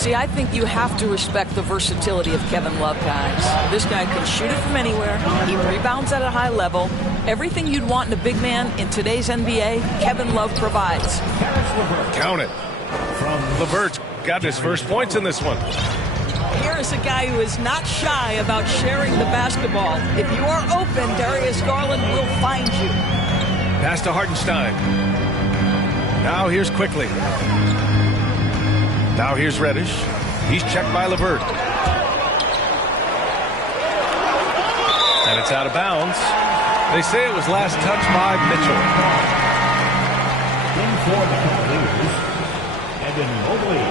See, I think you have to respect the versatility of Kevin Love, guys. This guy can shoot it from anywhere. He rebounds at a high level. Everything you'd want in a big man in today's NBA, Kevin Love provides. Count it. LeVert's got his first points in this one. Here is a guy who is not shy about sharing the basketball. If you are open, Darius Garland will find you. Pass to Hartenstein. Now here's Quickly. Now here's Reddish. He's checked by LeVert. And it's out of bounds. They say it was last touched by Mitchell. In for the Cavaliers, Evan Mobley.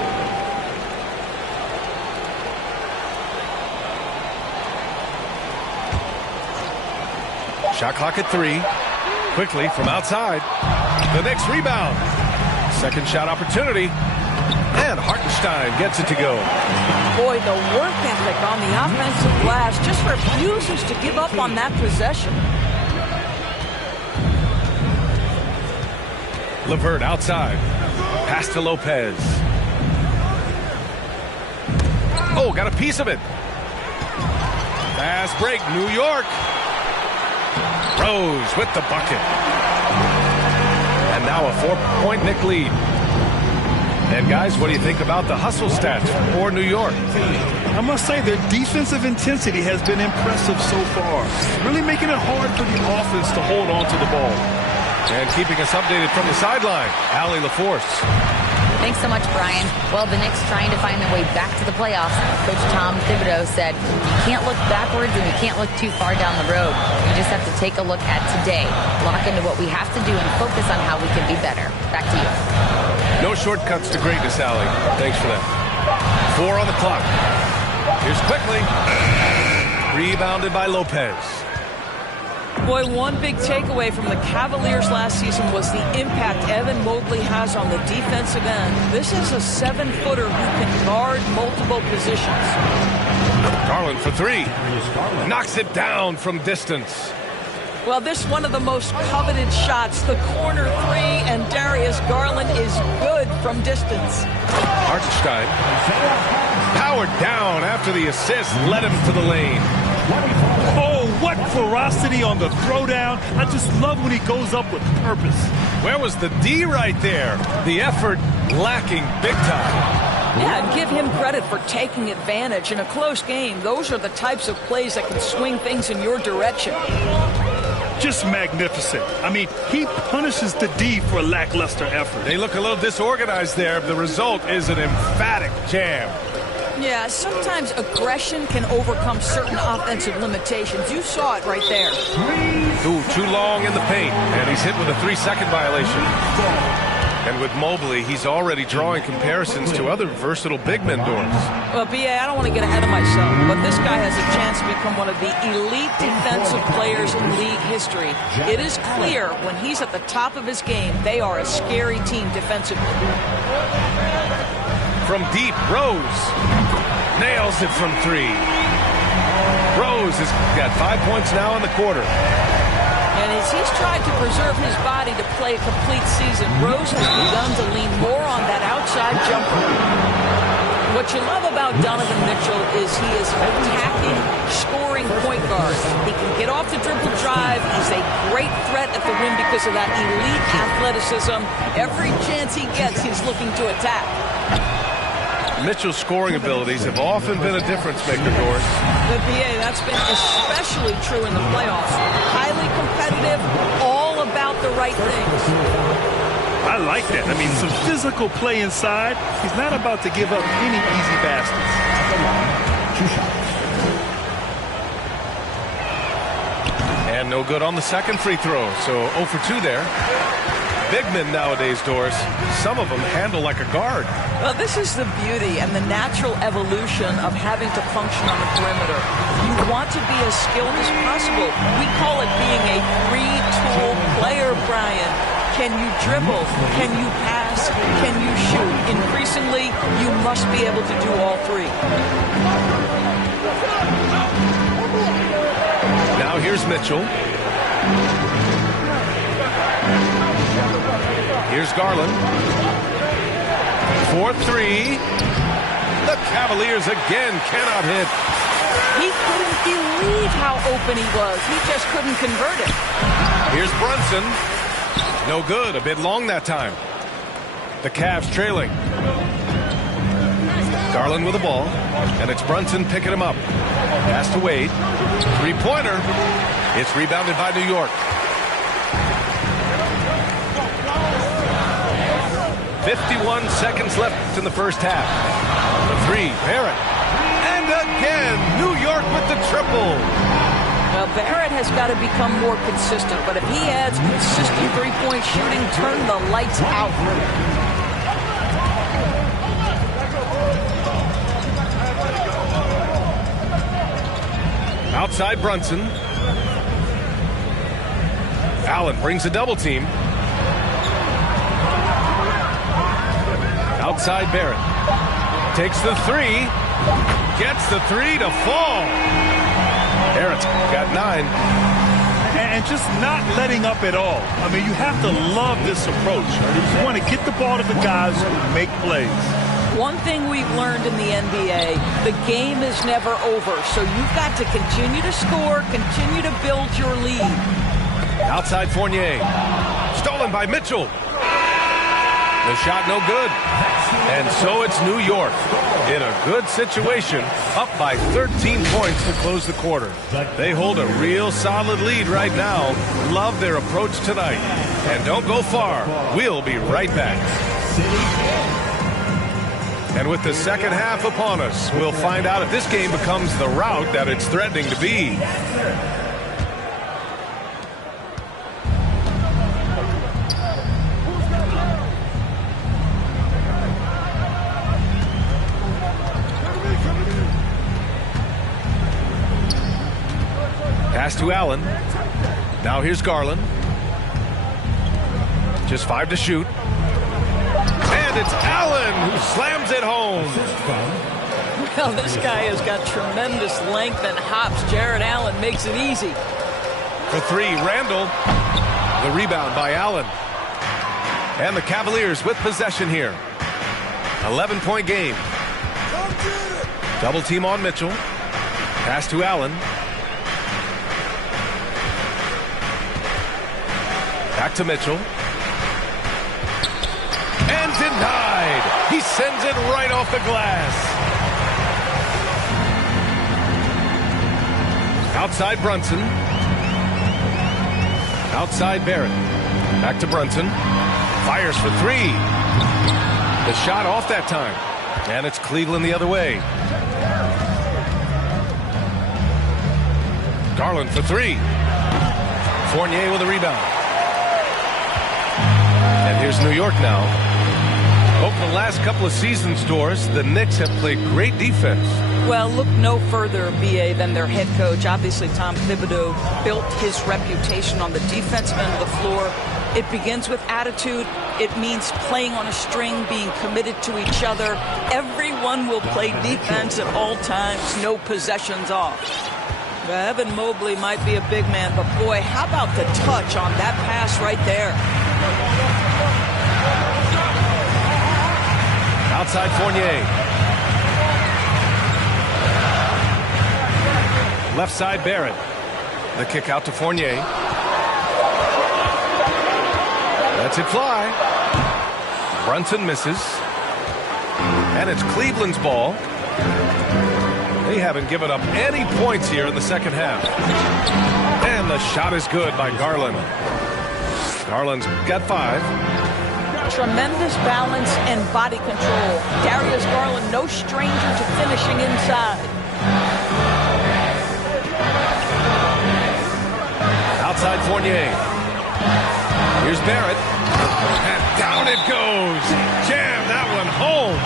Shot clock at 3. Quickly from outside. The Knicks rebound. Second shot opportunity. And Hartenstein gets it to go. Boy, the work ethic on the offensive glass just refuses to give up on that possession. LeVert outside. Pass to Lopez. Oh, got a piece of it. Fast break, New York. Rose with the bucket. And now a 4-point Knick lead. And guys, what do you think about the hustle stats for New York? I must say their defensive intensity has been impressive so far. Really making it hard for the offense to hold on to the ball. And keeping us updated from the sideline, Allie LaForce. Thanks so much, Brian. Well, the Knicks trying to find their way back to the playoffs. Coach Tom Thibodeau said, you can't look backwards and you can't look too far down the road. You just have to take a look at today, lock into what we have to do, and focus on how we can be better. Back to you. No shortcuts to greatness, Allie. Thanks for that. 4 on the clock. Here's Quickly. Rebounded by Lopez. Boy, one big takeaway from the Cavaliers last season was the impact Evan Mobley has on the defensive end. This is a 7-footer who can guard multiple positions. Garland for 3. Knocks it down from distance. Well, this one of the most coveted shots, the corner 3, and Darius Garland is good from distance. Hartenstein powered down after the assist, led him to the lane. Oh, what ferocity on the throwdown. I just love when he goes up with purpose. Where was the D right there? The effort lacking big time. Yeah, and give him credit for taking advantage in a close game. Those are the types of plays that can swing things in your direction. Just magnificent. I mean, he punishes the D for a lackluster effort. They look a little disorganized there. The result is an emphatic jam. Yeah, sometimes aggression can overcome certain offensive limitations. You saw it right there. Ooh, too long in the paint, and he's hit with a 3-second violation. And with Mobley, he's already drawing comparisons to other versatile big men, Doris. Well, B.A., I don't want to get ahead of myself, but this guy has a chance to become one of the elite defensive players in league history. It is clear when he's at the top of his game, they are a scary team defensively. From deep, Rose nails it from 3. Rose has got 5 points now in the quarter. And as he's tried to preserve his body to play a complete season, Rose has begun to lean more on that outside jumper. What you love about Donovan Mitchell is he is an attacking, scoring point guard. He can get off the dribble drive. He's a great threat at the rim because of that elite athleticism. Every chance he gets, he's looking to attack. Mitchell's scoring abilities have often been a difference maker, Doris. The BA, that's been especially true in the playoffs. Highly competitive, all about the right things. I like that. I mean, some physical play inside. He's not about to give up any easy baskets. 2 shots. And no good on the second free throw, so 0 for 2 there. Big men nowadays, Doris, some of them handle like a guard. Well, this is the beauty and the natural evolution of having to function on the perimeter. You want to be as skilled as possible. We call it being a three-tool player, Brian. Can you dribble? Can you pass? Can you shoot? Increasingly, you must be able to do all 3. Now here's Mitchell. Here's Garland. 4-3. The Cavaliers again cannot hit. He couldn't believe how open he was. He just couldn't convert it. Here's Brunson. No good. A bit long that time. The Cavs trailing. Garland with the ball. And it's Brunson picking him up. Pass to Wade. Three-pointer. It's rebounded by New York. 51 seconds left in the first half. The three, Barrett. And again, New York with the triple. Well, Barrett has got to become more consistent, but if he adds consistent three-point shooting, turn the lights out. Outside Brunson. Allen brings a double team. Outside Barrett. Takes the three. Gets the three to fall. Barrett's got 9. And just not letting up at all. I mean, you have to love this approach. You want to get the ball to the guys who make plays. One thing we've learned in the NBA, the game is never over. So you've got to continue to score, continue to build your lead. Outside Fournier. Stolen by Mitchell. The shot no good. And so it's New York in a good situation, up by 13 points to close the quarter. They hold a real solid lead right now. Love their approach tonight. And don't go far. We'll be right back. And with the second half upon us, we'll find out if this game becomes the rout that it's threatening to be. Pass to Allen. Now here's Garland. Just 5 to shoot. And it's Allen who slams it home. Well, this guy has got tremendous length and hops. Jared Allen makes it easy. For 3, Randall. The rebound by Allen. And the Cavaliers with possession here. 11-point game. Double team on Mitchell. Pass to Allen. Back to Mitchell. And denied. He sends it right off the glass. Outside Brunson. Outside Barrett. Back to Brunson. Fires for 3. The shot off that time. And it's Cleveland the other way. Garland for 3. Fournier with a rebound. And here's New York now. Over the last couple of seasons, Doris, the Knicks have played great defense. Well, look no further, B.A., than their head coach. Obviously, Tom Thibodeau built his reputation on the defensive end of the floor. It begins with attitude. It means playing on a string, being committed to each other. Everyone will play defense at all times, no possessions off. Evan Mobley might be a big man, but boy, how about the touch on that pass right there? Outside Fournier. Left side Barrett. The kick out to Fournier. Lets it fly. Brunson misses. And it's Cleveland's ball. They haven't given up any points here in the second half. And the shot is good by Garland. Garland's got 5. Tremendous balance and body control. Darius Garland, no stranger to finishing inside. Outside Fournier. Here's Barrett. And down it goes. Jam that one home.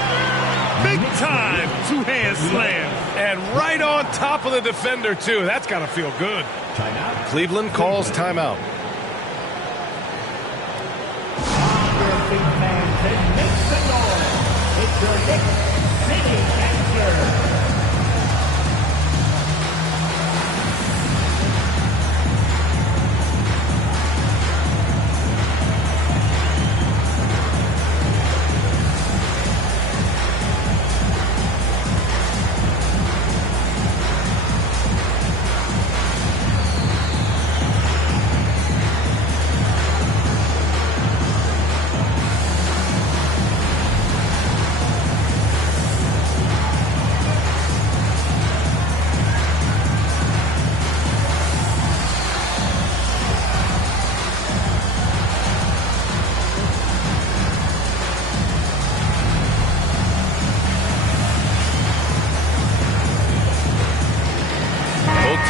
Big time two-hand slam. And right on top of the defender, too. That's got to feel good. Timeout. Cleveland calls timeout. Big fans and make some noise. It's your Knicks City Answer.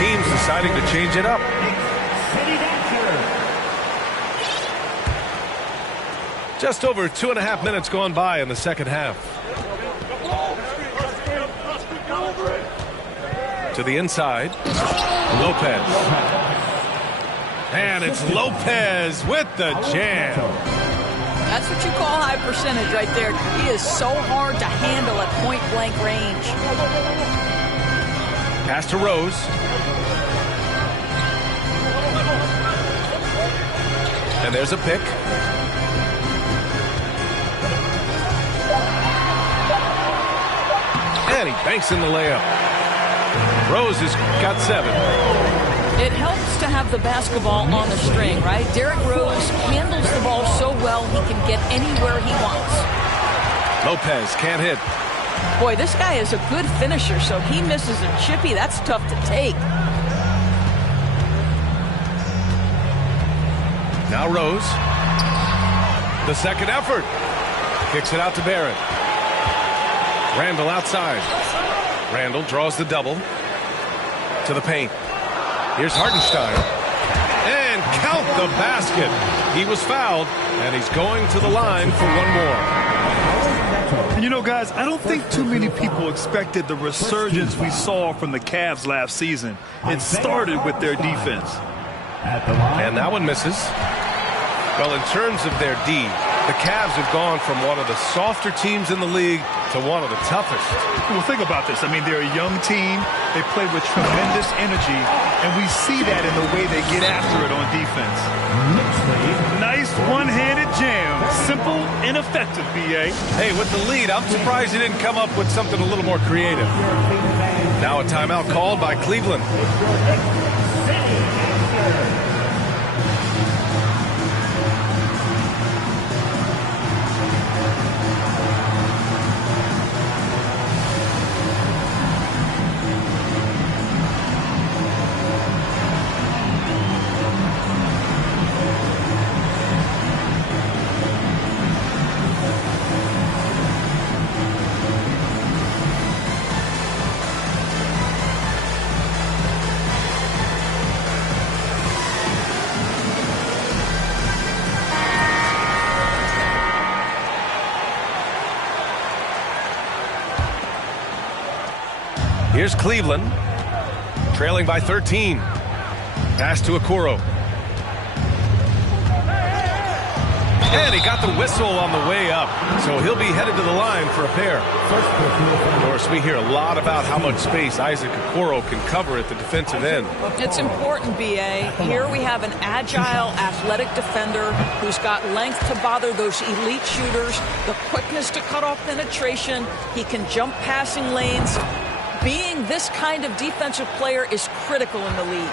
teams deciding to change it up. City Dancer. Just over 2.5 minutes gone by in the second half. To the inside, Lopez. And it's Lopez with the jam. That's what you call high percentage right there. He is so hard to handle at point-blank range. Pass to Rose. And there's a pick. And he banks in the layup. Rose has got 7. It helps to have the basketball on the string, right? Derrick Rose handles the ball so well he can get anywhere he wants. Lopez can't hit. Boy, this guy is a good finisher, so he misses a chippy. That's tough to take. Now Rose. The second effort. Kicks it out to Barrett. Randall outside. Randall draws the double to the paint. Here's Hartenstein. And count the basket. He was fouled, and he's going to the line for one more. And you know, guys, I don't think too many people expected the resurgence we saw from the Cavs last season. It started with their defense. And that one misses. Well, in terms of their D, the Cavs have gone from one of the softer teams in the league to one of the toughest. Well, think about this. I mean, they're a young team. They play with tremendous energy, and we see that in the way they get after it on defense. Nice one-handed jam. Simple and effective, B.A. Hey, with the lead, I'm surprised he didn't come up with something a little more creative. Now a timeout called by Cleveland. Here's Cleveland, trailing by 13. Pass to Okoro. And he got the whistle on the way up, so he'll be headed to the line for a pair. Of course, we hear a lot about how much space Isaac Okoro can cover at the defensive end. It's important, B.A. Here we have an agile, athletic defender who's got length to bother those elite shooters, the quickness to cut off penetration. He can jump passing lanes. Being this kind of defensive player is critical in the league.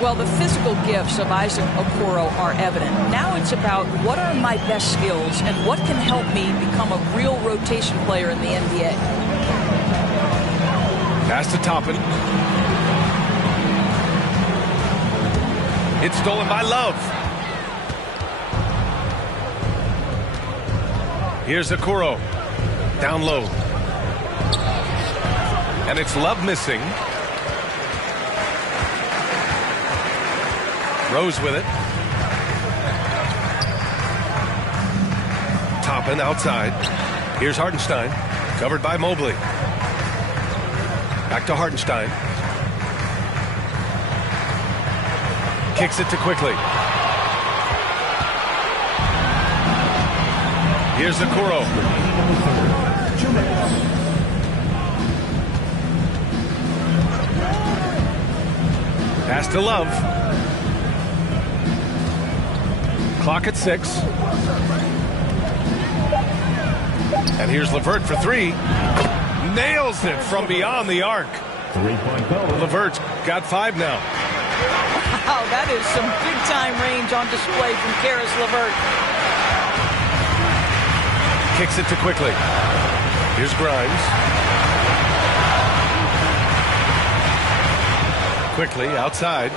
Well, the physical gifts of Isaac Okoro are evident. Now it's about what are my best skills and what can help me become a real rotation player in the NBA. Pass to Toppin. It's stolen by Love. Here's Okoro. Down low. And it's Love missing. Rose with it. Toppin outside. Here's Hartenstein. Covered by Mobley. Back to Hartenstein. Kicks it to Quickly. Here's Okoro. Pass to Love. Clock at 6. And here's LeVert for 3. Nails it from beyond the arc. LeVert's got 5 now. Wow, that is some big-time range on display from Caris LeVert. Kicks it to Quickly. Here's Grimes. Quickly outside.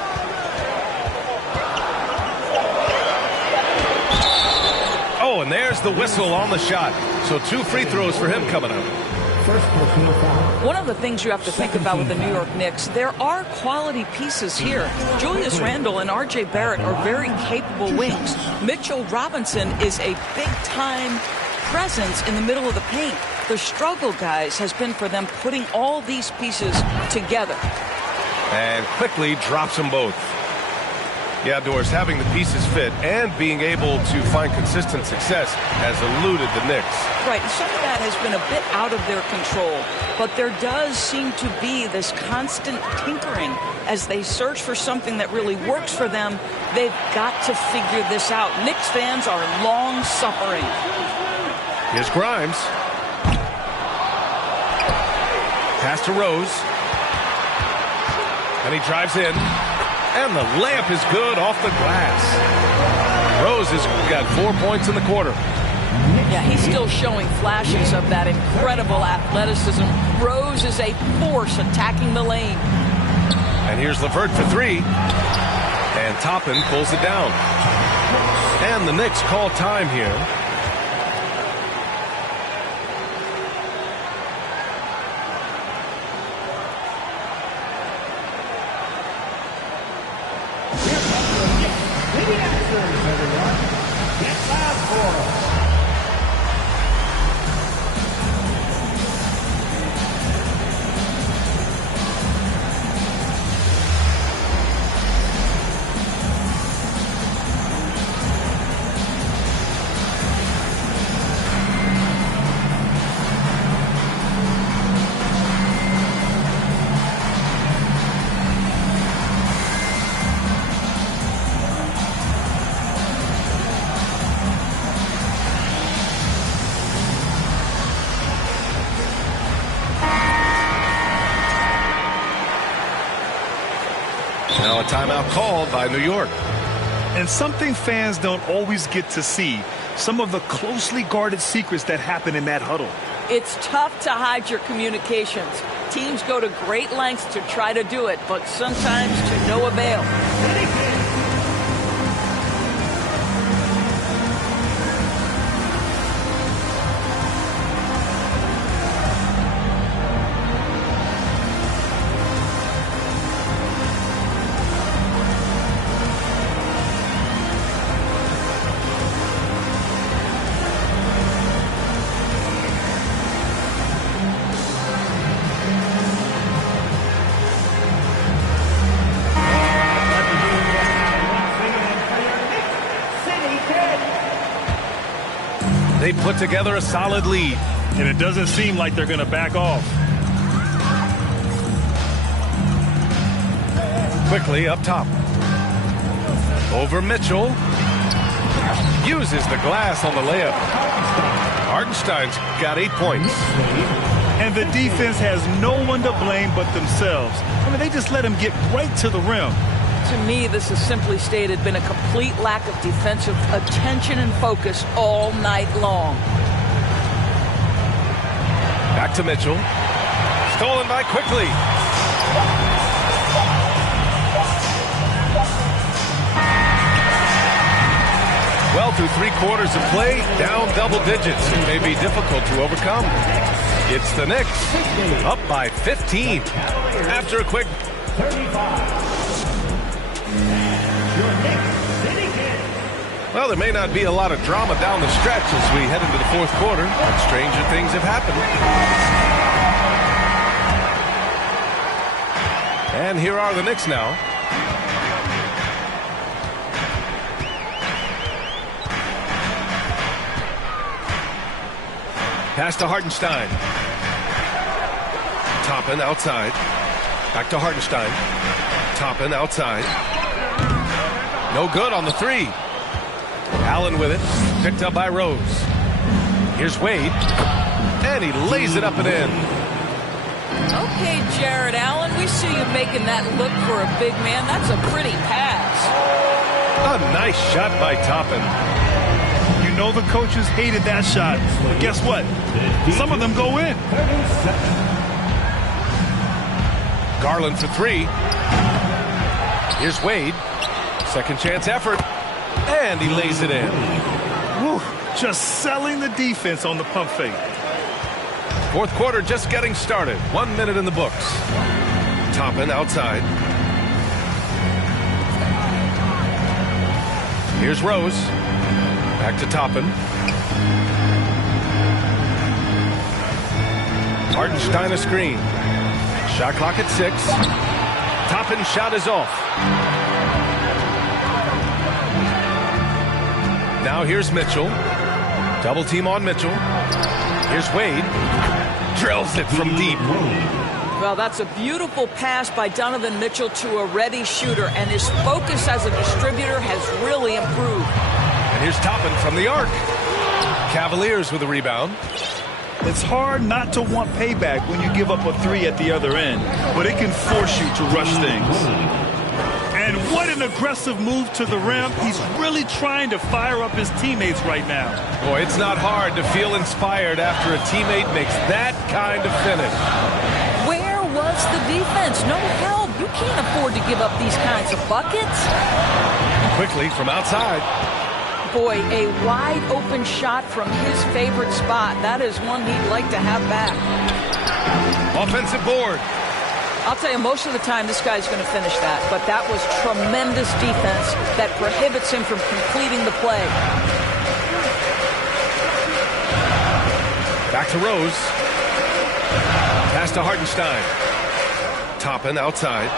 Oh, and there's the whistle on the shot. So 2 free throws for him coming up. first personal foul. One of the things you have to think about with the New York Knicks, there are quality pieces here. Julius Randle and R.J. Barrett are very capable wings. Mitchell Robinson is a big-time presence in the middle of the paint. The struggle, guys, has been for them putting all these pieces together. And quickly drops them both. Yeah, Doris, having the pieces fit and being able to find consistent success has eluded the Knicks. Right, and some of that has been a bit out of their control, but there does seem to be this constant tinkering as they search for something that really works for them. They've got to figure this out. Knicks fans are long suffering. Here's Grimes. Pass to Rose. And he drives in. And the layup is good off the glass. Rose has got 4 points in the quarter. Yeah, he's still showing flashes of that incredible athleticism. Rose is a force attacking the lane. And here's LeVert for three. And Toppin pulls it down. And the Knicks call time here. Now a timeout called by New York. And something fans don't always get to see, some of the closely guarded secrets that happen in that huddle. It's tough to hide your communications. Teams go to great lengths to try to do it, but sometimes to no avail. They put together a solid lead. And it doesn't seem like they're going to back off. Quickly up top. Over Mitchell. Uses the glass on the layup. Hartenstein's got 8 points. And the defense has no one to blame but themselves. I mean, they just let him get right to the rim. To me, this has simply stated been a complete lack of defensive attention and focus all night long. Back to Mitchell. Stolen by Quickly. Well, through 3 quarters of play, down double digits. It may be difficult to overcome. It's the Knicks up by 15 after a quick 35. Well, there may not be a lot of drama down the stretch as we head into the fourth quarter, but stranger things have happened. And here are the Knicks now. Pass to Hartenstein. Toppin outside. Back to Hartenstein. Toppin outside. No good on the three. Allen with it. Picked up by Rose. Here's Wade. And he lays it up and in. Okay, Jared Allen, we see you making that look for a big man. That's a pretty pass. A nice shot by Toppin. You know the coaches hated that shot. But guess what? Some of them go in. Garland for three. Here's Wade. Second chance effort. And he lays it in. Whew, just selling the defense on the pump fake. Fourth quarter just getting started. 1 minute in the books. Toppin outside. Here's Rose. Back to Toppin. Hartenstein a screen. Shot clock at 6. Toppin's shot is off. Now here's Mitchell. Double team on Mitchell. Here's Wade. Drills it from deep. Well, that's a beautiful pass by Donovan Mitchell to a ready shooter, and his focus as a distributor has really improved. And here's Toppin from the arc. Cavaliers with a rebound. It's hard not to want payback when you give up a 3 at the other end, but it can force you to rush things. And what an aggressive move to the rim. He's really trying to fire up his teammates right now. Boy, it's not hard to feel inspired after a teammate makes that kind of finish. Where was the defense? No help. You can't afford to give up these kinds of buckets. Quickly from outside. Boy, a wide open shot from his favorite spot. That is one he'd like to have back. Offensive board. I'll tell you, most of the time this guy's going to finish that, but that was tremendous defense that prohibits him from completing the play. Back to Rose. Pass to Hartenstein. Toppin outside.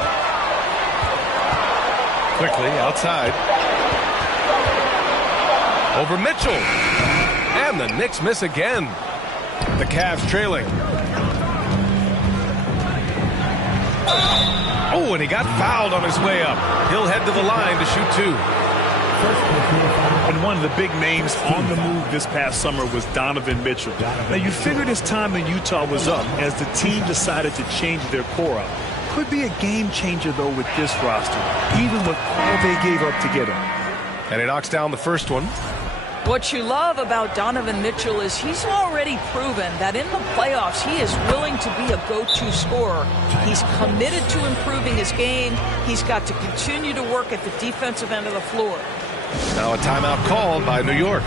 Quickly outside. Over Mitchell. And the Knicks miss again. The Cavs trailing. Oh, and he got fouled on his way up. He'll head to the line to shoot 2. And one of the big names on the move this past summer was Donovan Mitchell. Now, you figured his time in Utah was up as the team decided to change their core up. Could be a game changer, though, with this roster, even with all they gave up to get him. And he knocks down the first one. What you love about Donovan Mitchell is he's already proven that in the playoffs he is willing to be a go-to scorer. He's committed to improving his game. He's got to continue to work at the defensive end of the floor. Now a timeout called by New York.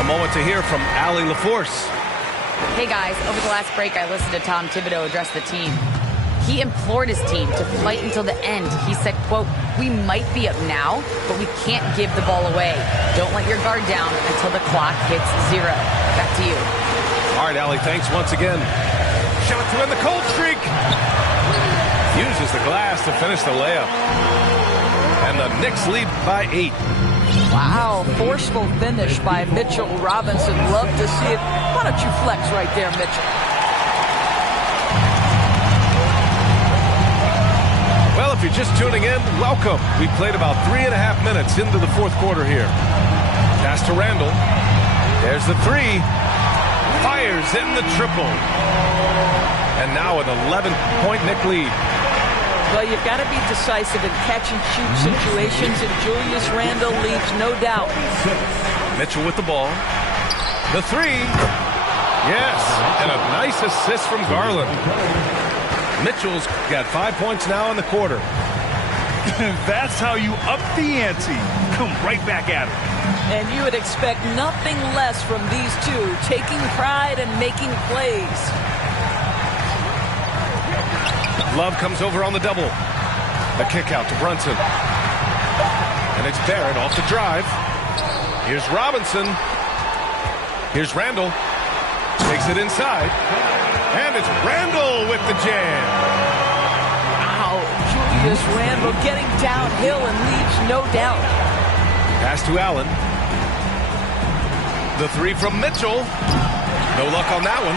A moment to hear from Allie LaForce. Hey guys, over the last break I listened to Tom Thibodeau address the team. He implored his team to fight until the end. He said, quote, "We might be up now, but we can't give the ball away. Don't let your guard down until the clock hits 0. Back to you." All right, Allie, thanks once again. Shot to end the cold streak. Uses the glass to finish the layup. And the Knicks lead by 8. Wow, forceful finish by Mitchell Robinson. Love to see it. Why don't you flex right there, Mitchell? Well, if you're just tuning in, welcome. We played about 3.5 minutes into the fourth quarter here. Pass to Randall. There's the 3. Fires in the triple. And now an 11-point Knick lead. Well, you've got to be decisive in catch-and-shoot situations, and Julius Randle leaves no doubt. Mitchell with the ball. The 3. Yes, and a nice assist from Garland. Mitchell's got 5 points now in the quarter. That's how you up the ante. Come right back at it. And you would expect nothing less from these two, taking pride and making plays. Love comes over on the double. The kick out to Brunson. And it's Barrett off the drive. Here's Robinson. Here's Randall. Takes it inside. And it's Randall with the jam. Wow, Julius Randle getting downhill and leaves no doubt. Pass to Allen. The 3 from Mitchell. No luck on that one.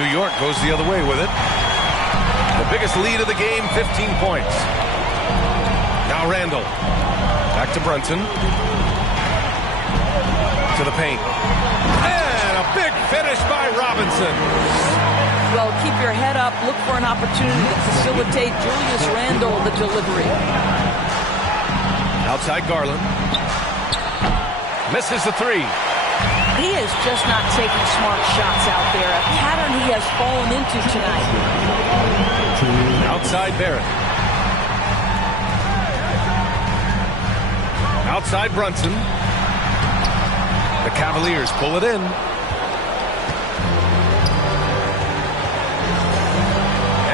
New York goes the other way with it. The biggest lead of the game, 15 points. Now Randall. Back to Brunson. To the paint. And a big finish by Robinson. Well, keep your head up. Look for an opportunity to facilitate Julius Randle the delivery. Outside Garland. Misses the 3. He is just not taking smart shots out there, a pattern he has fallen into tonight. Outside Barrett. Outside Brunson. The Cavaliers pull it in.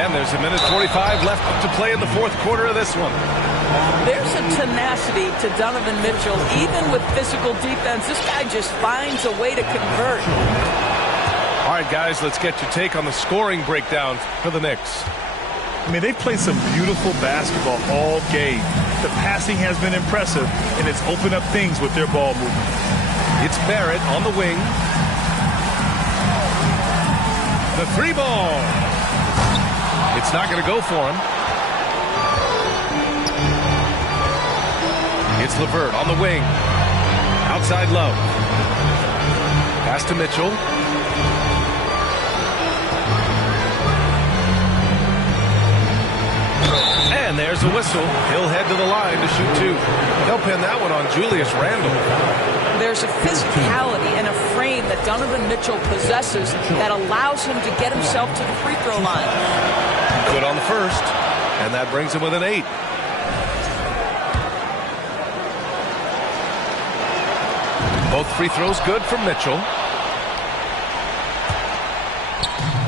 And there's a minute 45 left to play in the fourth quarter of this one. There's a tenacity to Donovan Mitchell. Even with physical defense, this guy just finds a way to convert. All right, guys, let's get your take on the scoring breakdown for the Knicks. I mean, they've played some beautiful basketball all game. The passing has been impressive, and it's opened up things with their ball movement. It's Barrett on the wing. The three ball. It's not going to go for him. It's LeVert on the wing. Outside Love. Pass to Mitchell. And there's a whistle. He'll head to the line to shoot two. They'll pin that one on Julius Randle. There's a physicality and a frame that Donovan Mitchell possesses that allows him to get himself to the free throw line. Good on the first, and that brings him within 8. Both free throws good from Mitchell.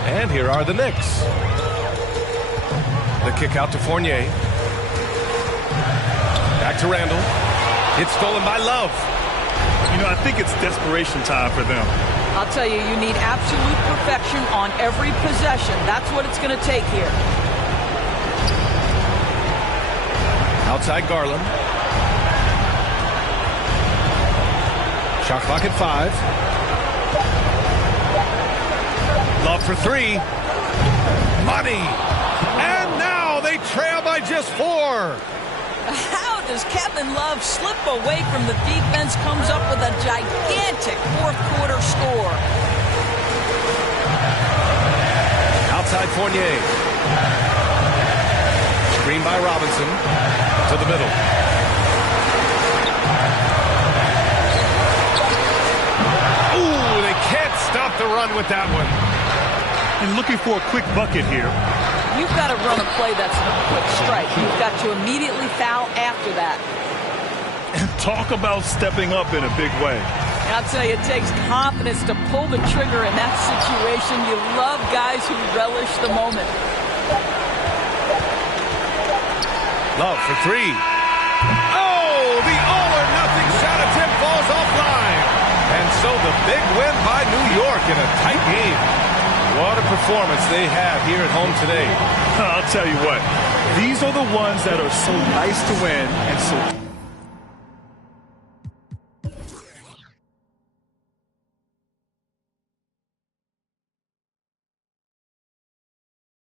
And here are the Knicks. The kick out to Fournier. Back to Randle. It's stolen by Love. You know, I think it's desperation time for them. I'll tell you, you need absolute perfection on every possession. That's what it's going to take here. Outside Garland. Shot clock at 5. Love for 3. Money. And now they trail by just 4. How does Kevin Love slip away from the defense, comes up with a gigantic fourth quarter score? Outside Fournier. Screen by Robinson. To the middle. Ooh, they can't stop the run with that one. And looking for a quick bucket here. You've got to run a play that's a quick strike. You've got to immediately foul after that. And talk about stepping up in a big way. I'll tell you, it takes confidence to pull the trigger in that situation. You love guys who relish the moment. Love for 3. Oh, the all-or-nothing shot attempt falls offline. And so the big win by New York in a tight game. What a performance they have here at home today. I'll tell you what, these are the ones that are so nice to win and so